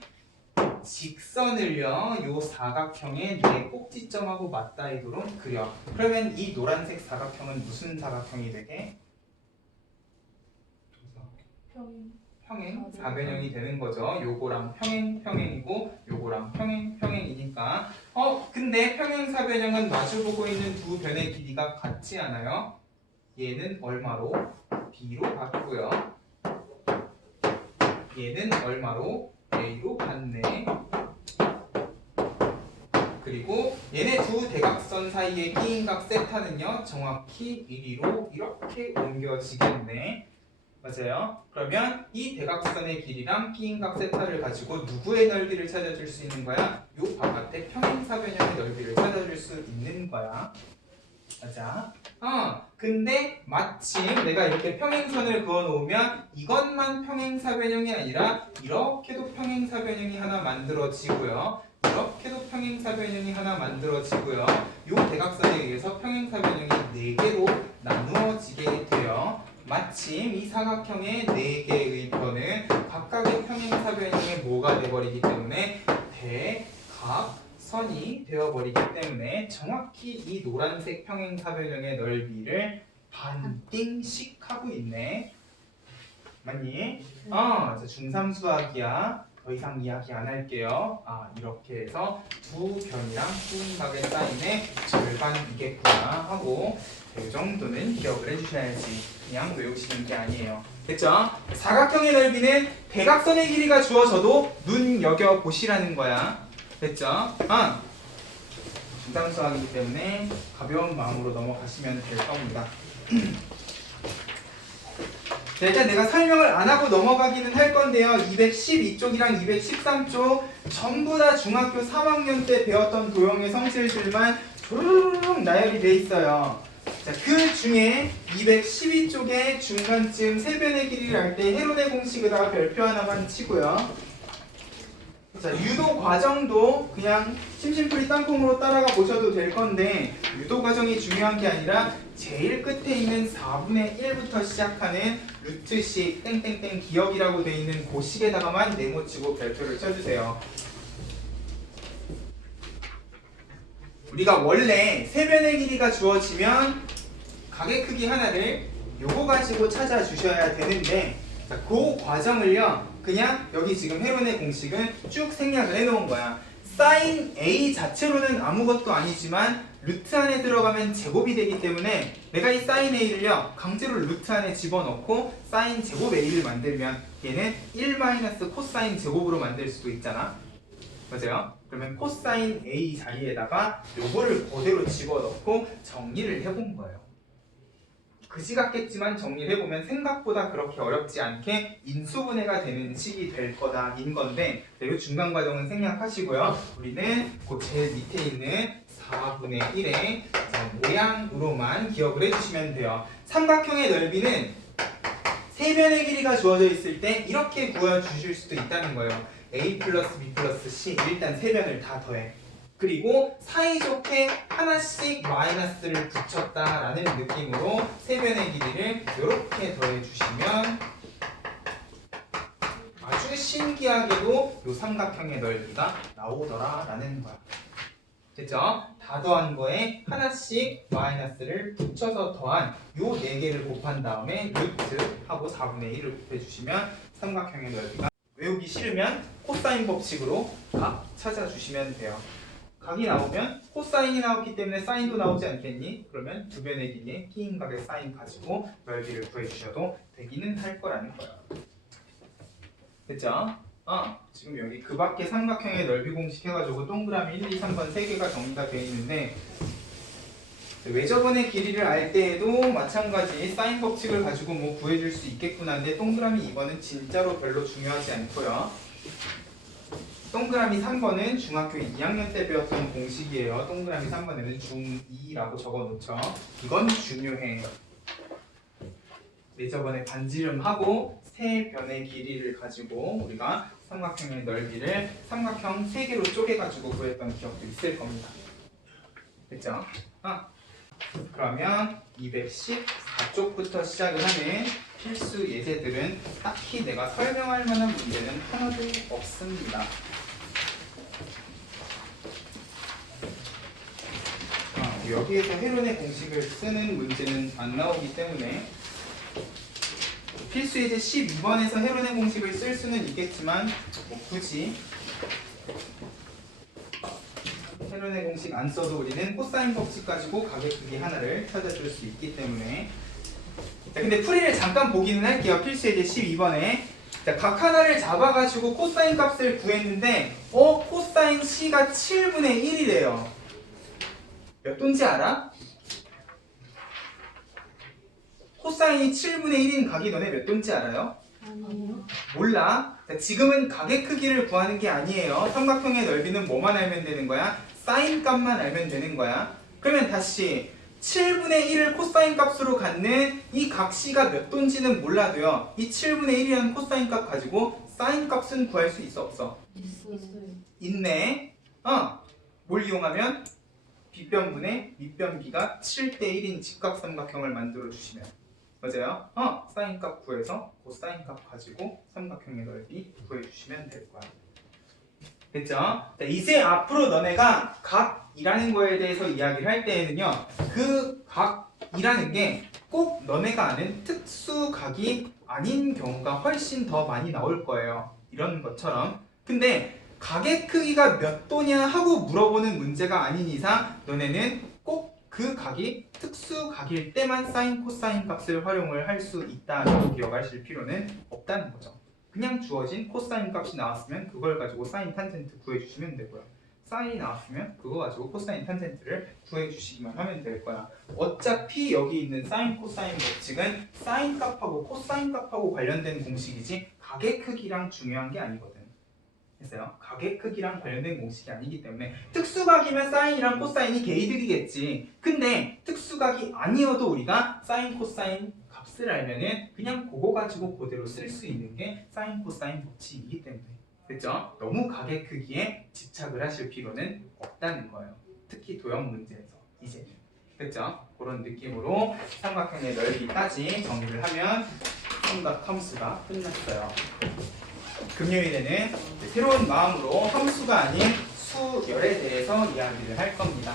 직선을요 요 사각형의 네 꼭지점하고 맞닿이도록 그려. 그러면 이 노란색 사각형은 무슨 사각형이 되게? 평행 사변형이 되는 거죠. 요거랑 평행이고 요거랑 평행이니까. 근데 평행 사변형은 마주보고 있는 두 변의 길이가 같지 않아요? 얘는 얼마로? B로 같고요. 얘는 얼마로? A로 같네. 그리고 얘네 두 대각선 사이의 끼인각 세타는요 정확히 1위로 이렇게 옮겨지겠네. 맞아요. 그러면 이 대각선의 길이랑 끼인각 세타를 가지고 누구의 넓이를 찾아줄 수 있는 거야? 요 바깥의 평행사변형의 넓이를 찾아줄 수 있는 거야. 맞아. 근데 마침 내가 이렇게 평행선을 그어 놓으면 이것만 평행사변형이 아니라 이렇게도 평행사변형이 하나 만들어지고요. 이렇게도 평행사변형이 하나 만들어지고요. 요 대각선에 의해서 평행사변형이 4개로 나누어지게 돼요. 마침 이 사각형의 4개의 변은 각각의 평행사변형의 뭐가 돼버리기 때문에 대각선이 되어버리기 때문에 정확히 이 노란색 평행사변형의 넓이를 반띵씩 하고 있네. 맞니? 자, 중3 수학이야. 더 이상 이야기 안 할게요. 이렇게 해서 두 변이랑 끼인각의 사인의 절반이겠구나 하고 이 정도는 기억을 해주셔야지. 그냥 외우시는 게 아니에요. 됐죠? 사각형의 넓이는 대각선의 길이가 주어져도 눈여겨보시라는 거야. 됐죠? 중3 수학이기 때문에 가벼운 마음으로 넘어가시면 될 겁니다. 자, 일단 내가 설명을 안 하고 넘어가기는 할 건데요. 212쪽이랑 213쪽 전부 다 중학교 3학년 때 배웠던 도형의 성질들만 조르륵 나열이 돼 있어요. 자, 그 중에 212쪽에 중간쯤 세변의 길이를 할 때 헤론의 공식에다가 별표 하나만 치고요. 자, 유도 과정도 그냥 심심풀이 땅콩으로 따라가 보셔도 될 건데 유도 과정이 중요한 게 아니라 제일 끝에 있는 4분의 1부터 시작하는 루트식 땡땡땡 기억이라고 돼 있는 그 식에다가만 네모치고 별표를 쳐주세요. 우리가 원래 세변의 길이가 주어지면 각의 크기 하나를 요거 가지고 찾아주셔야 되는데 자, 그 과정을요 그냥 여기 지금 헤론의 공식은 쭉 생략을 해놓은 거야. 사인 A 자체로는 아무것도 아니지만 루트 안에 들어가면 제곱이 되기 때문에 내가 이 사인 A를요 강제로 루트 안에 집어넣고 사인 제곱 A를 만들면 얘는 1 코사인 제곱으로 만들 수도 있잖아. 맞아요? 그러면 코사인 A 자리에다가 요거를 그대로 집어넣고 정리를 해본 거예요. 그지 같겠지만 정리를 해보면 생각보다 그렇게 어렵지 않게 인수분해가 되는 식이 될 거다 인 건데 이 중간 과정은 생략하시고요. 우리는 그 제일 밑에 있는 4분의 1의 모양으로만 기억을 해주시면 돼요. 삼각형의 넓이는 세변의 길이가 주어져 있을 때 이렇게 구해주실 수도 있다는 거예요. A 플러스 B 플러스 C 일단 세변을 다 더해. 그리고 사이좋게 하나씩 마이너스를 붙였다라는 느낌으로 세변의 길이를 이렇게 더해주시면 아주 신기하게도 이 삼각형의 넓이가 나오더라라는 거야. 됐죠? 다 더한 거에 하나씩 마이너스를 붙여서 더한 요 4개를 곱한 다음에 루트하고 4분의 1을 곱해주시면 삼각형의 넓이가 외우기 싫으면 코사인 법칙으로 각 찾아주시면 돼요. 각이 나오면 코사인이 나왔기 때문에 사인도 나오지 않겠니? 그러면 두 변의 길이의 끼인각의 사인 가지고 넓이를 구해주셔도 되기는 할 거라는 거야. 됐죠? 지금 여기 그 밖에 삼각형의 넓이 공식 해가지고 동그라미 1, 2, 3번 3개가 정리가 되어 있는데 외접원의 길이를 알 때에도 마찬가지 사인 법칙을 가지고 뭐 구해줄 수 있겠구나 한데 동그라미 2번은 진짜로 별로 중요하지 않고요. 동그라미 3번은 중학교 2학년 때 배웠던 공식이에요. 동그라미 3번에는 중2라고 적어놓죠. 이건 중요해. 외접원의 반지름하고 세 변의 길이를 가지고 우리가 삼각형의 넓이를 삼각형 3개로 쪼개가지고 구했던 기억도 있을 겁니다. 됐죠? 그러면 214쪽부터 시작을 하는 필수 예제들은 딱히 내가 설명할 만한 문제는 하나도 없습니다. 여기에서 헤론의 공식을 쓰는 문제는 안 나오기 때문에 필수 예제 12번에서 헤론의 공식을 쓸 수는 있겠지만 뭐 굳이 헤론의 공식 안 써도 우리는 코사인 법칙 가지고 각의 크기 하나를 찾아줄 수 있기 때문에 자, 근데 풀이를 잠깐 보기는 할게요. 필수 예제 12번에 자, 각 하나를 잡아가지고 코사인 값을 구했는데 코사인 C가 7분의 1이래요. 몇 도인지 알아? 코사인이 7분의 1인 각이 너네 몇 돈지 알아요? 아니요. 몰라. 자, 지금은 각의 크기를 구하는 게 아니에요. 삼각형의 넓이는 뭐만 알면 되는 거야? 사인 값만 알면 되는 거야. 그러면 다시 7분의 1을 코사인 값으로 갖는 이 각 C가 몇 돈지는 몰라도요. 이 7분의 1이라는 코사인 값 가지고 사인 값은 구할 수 있어 없어? 있어요. 있네. 뭘 이용하면? 빗변분의 밑변비가 7대 1인 직각삼각형을 만들어 주시면 맞아요? 사인 값 구해서 그 사인 값 가지고 삼각형의 넓이 구해 주시면 될 거야. 됐죠? 자, 이제 앞으로 너네가 각이라는 거에 대해서 이야기를 할 때에는요, 그 각이라는 게 꼭 너네가 아는 특수각이 아닌 경우가 훨씬 더 많이 나올 거예요. 이런 것처럼. 근데 각의 크기가 몇 도냐 하고 물어보는 문제가 아닌 이상 너네는 꼭 그 각이 특수각일 때만 사인, 코사인 값을 활용을 할 수 있다라고 기억하실 필요는 없다는 거죠. 그냥 주어진 코사인 값이 나왔으면 그걸 가지고 사인 탄젠트 구해주시면 되고요. 사인이 나왔으면 그거 가지고 코사인 탄젠트를 구해주시기만 하면 될 거야. 어차피 여기 있는 사인, 코사인 법칙은 사인 값하고 코사인 값하고 관련된 공식이지 각의 크기랑 중요한 게 아니거든. 됐어요? 각의 크기랑 관련된 공식이 아니기 때문에 특수각이면 사인이랑 코사인이 개이득이겠지. 근데 특수각이 아니어도 우리가 사인, 코사인 값을 알면은 그냥 그거 가지고 그대로 쓸 수 있는 게 사인, 코사인 법칙이기 때문에. 됐죠? 너무 각의 크기에 집착을 하실 필요는 없다는 거예요. 특히 도형 문제에서 이제는. 됐죠? 그런 느낌으로 삼각형의 넓이까지 정리를 하면 삼각 함수가 끝났어요. 금요일에는 새로운 마음으로 함수가 아닌 수열에 대해서 이야기를 할 겁니다.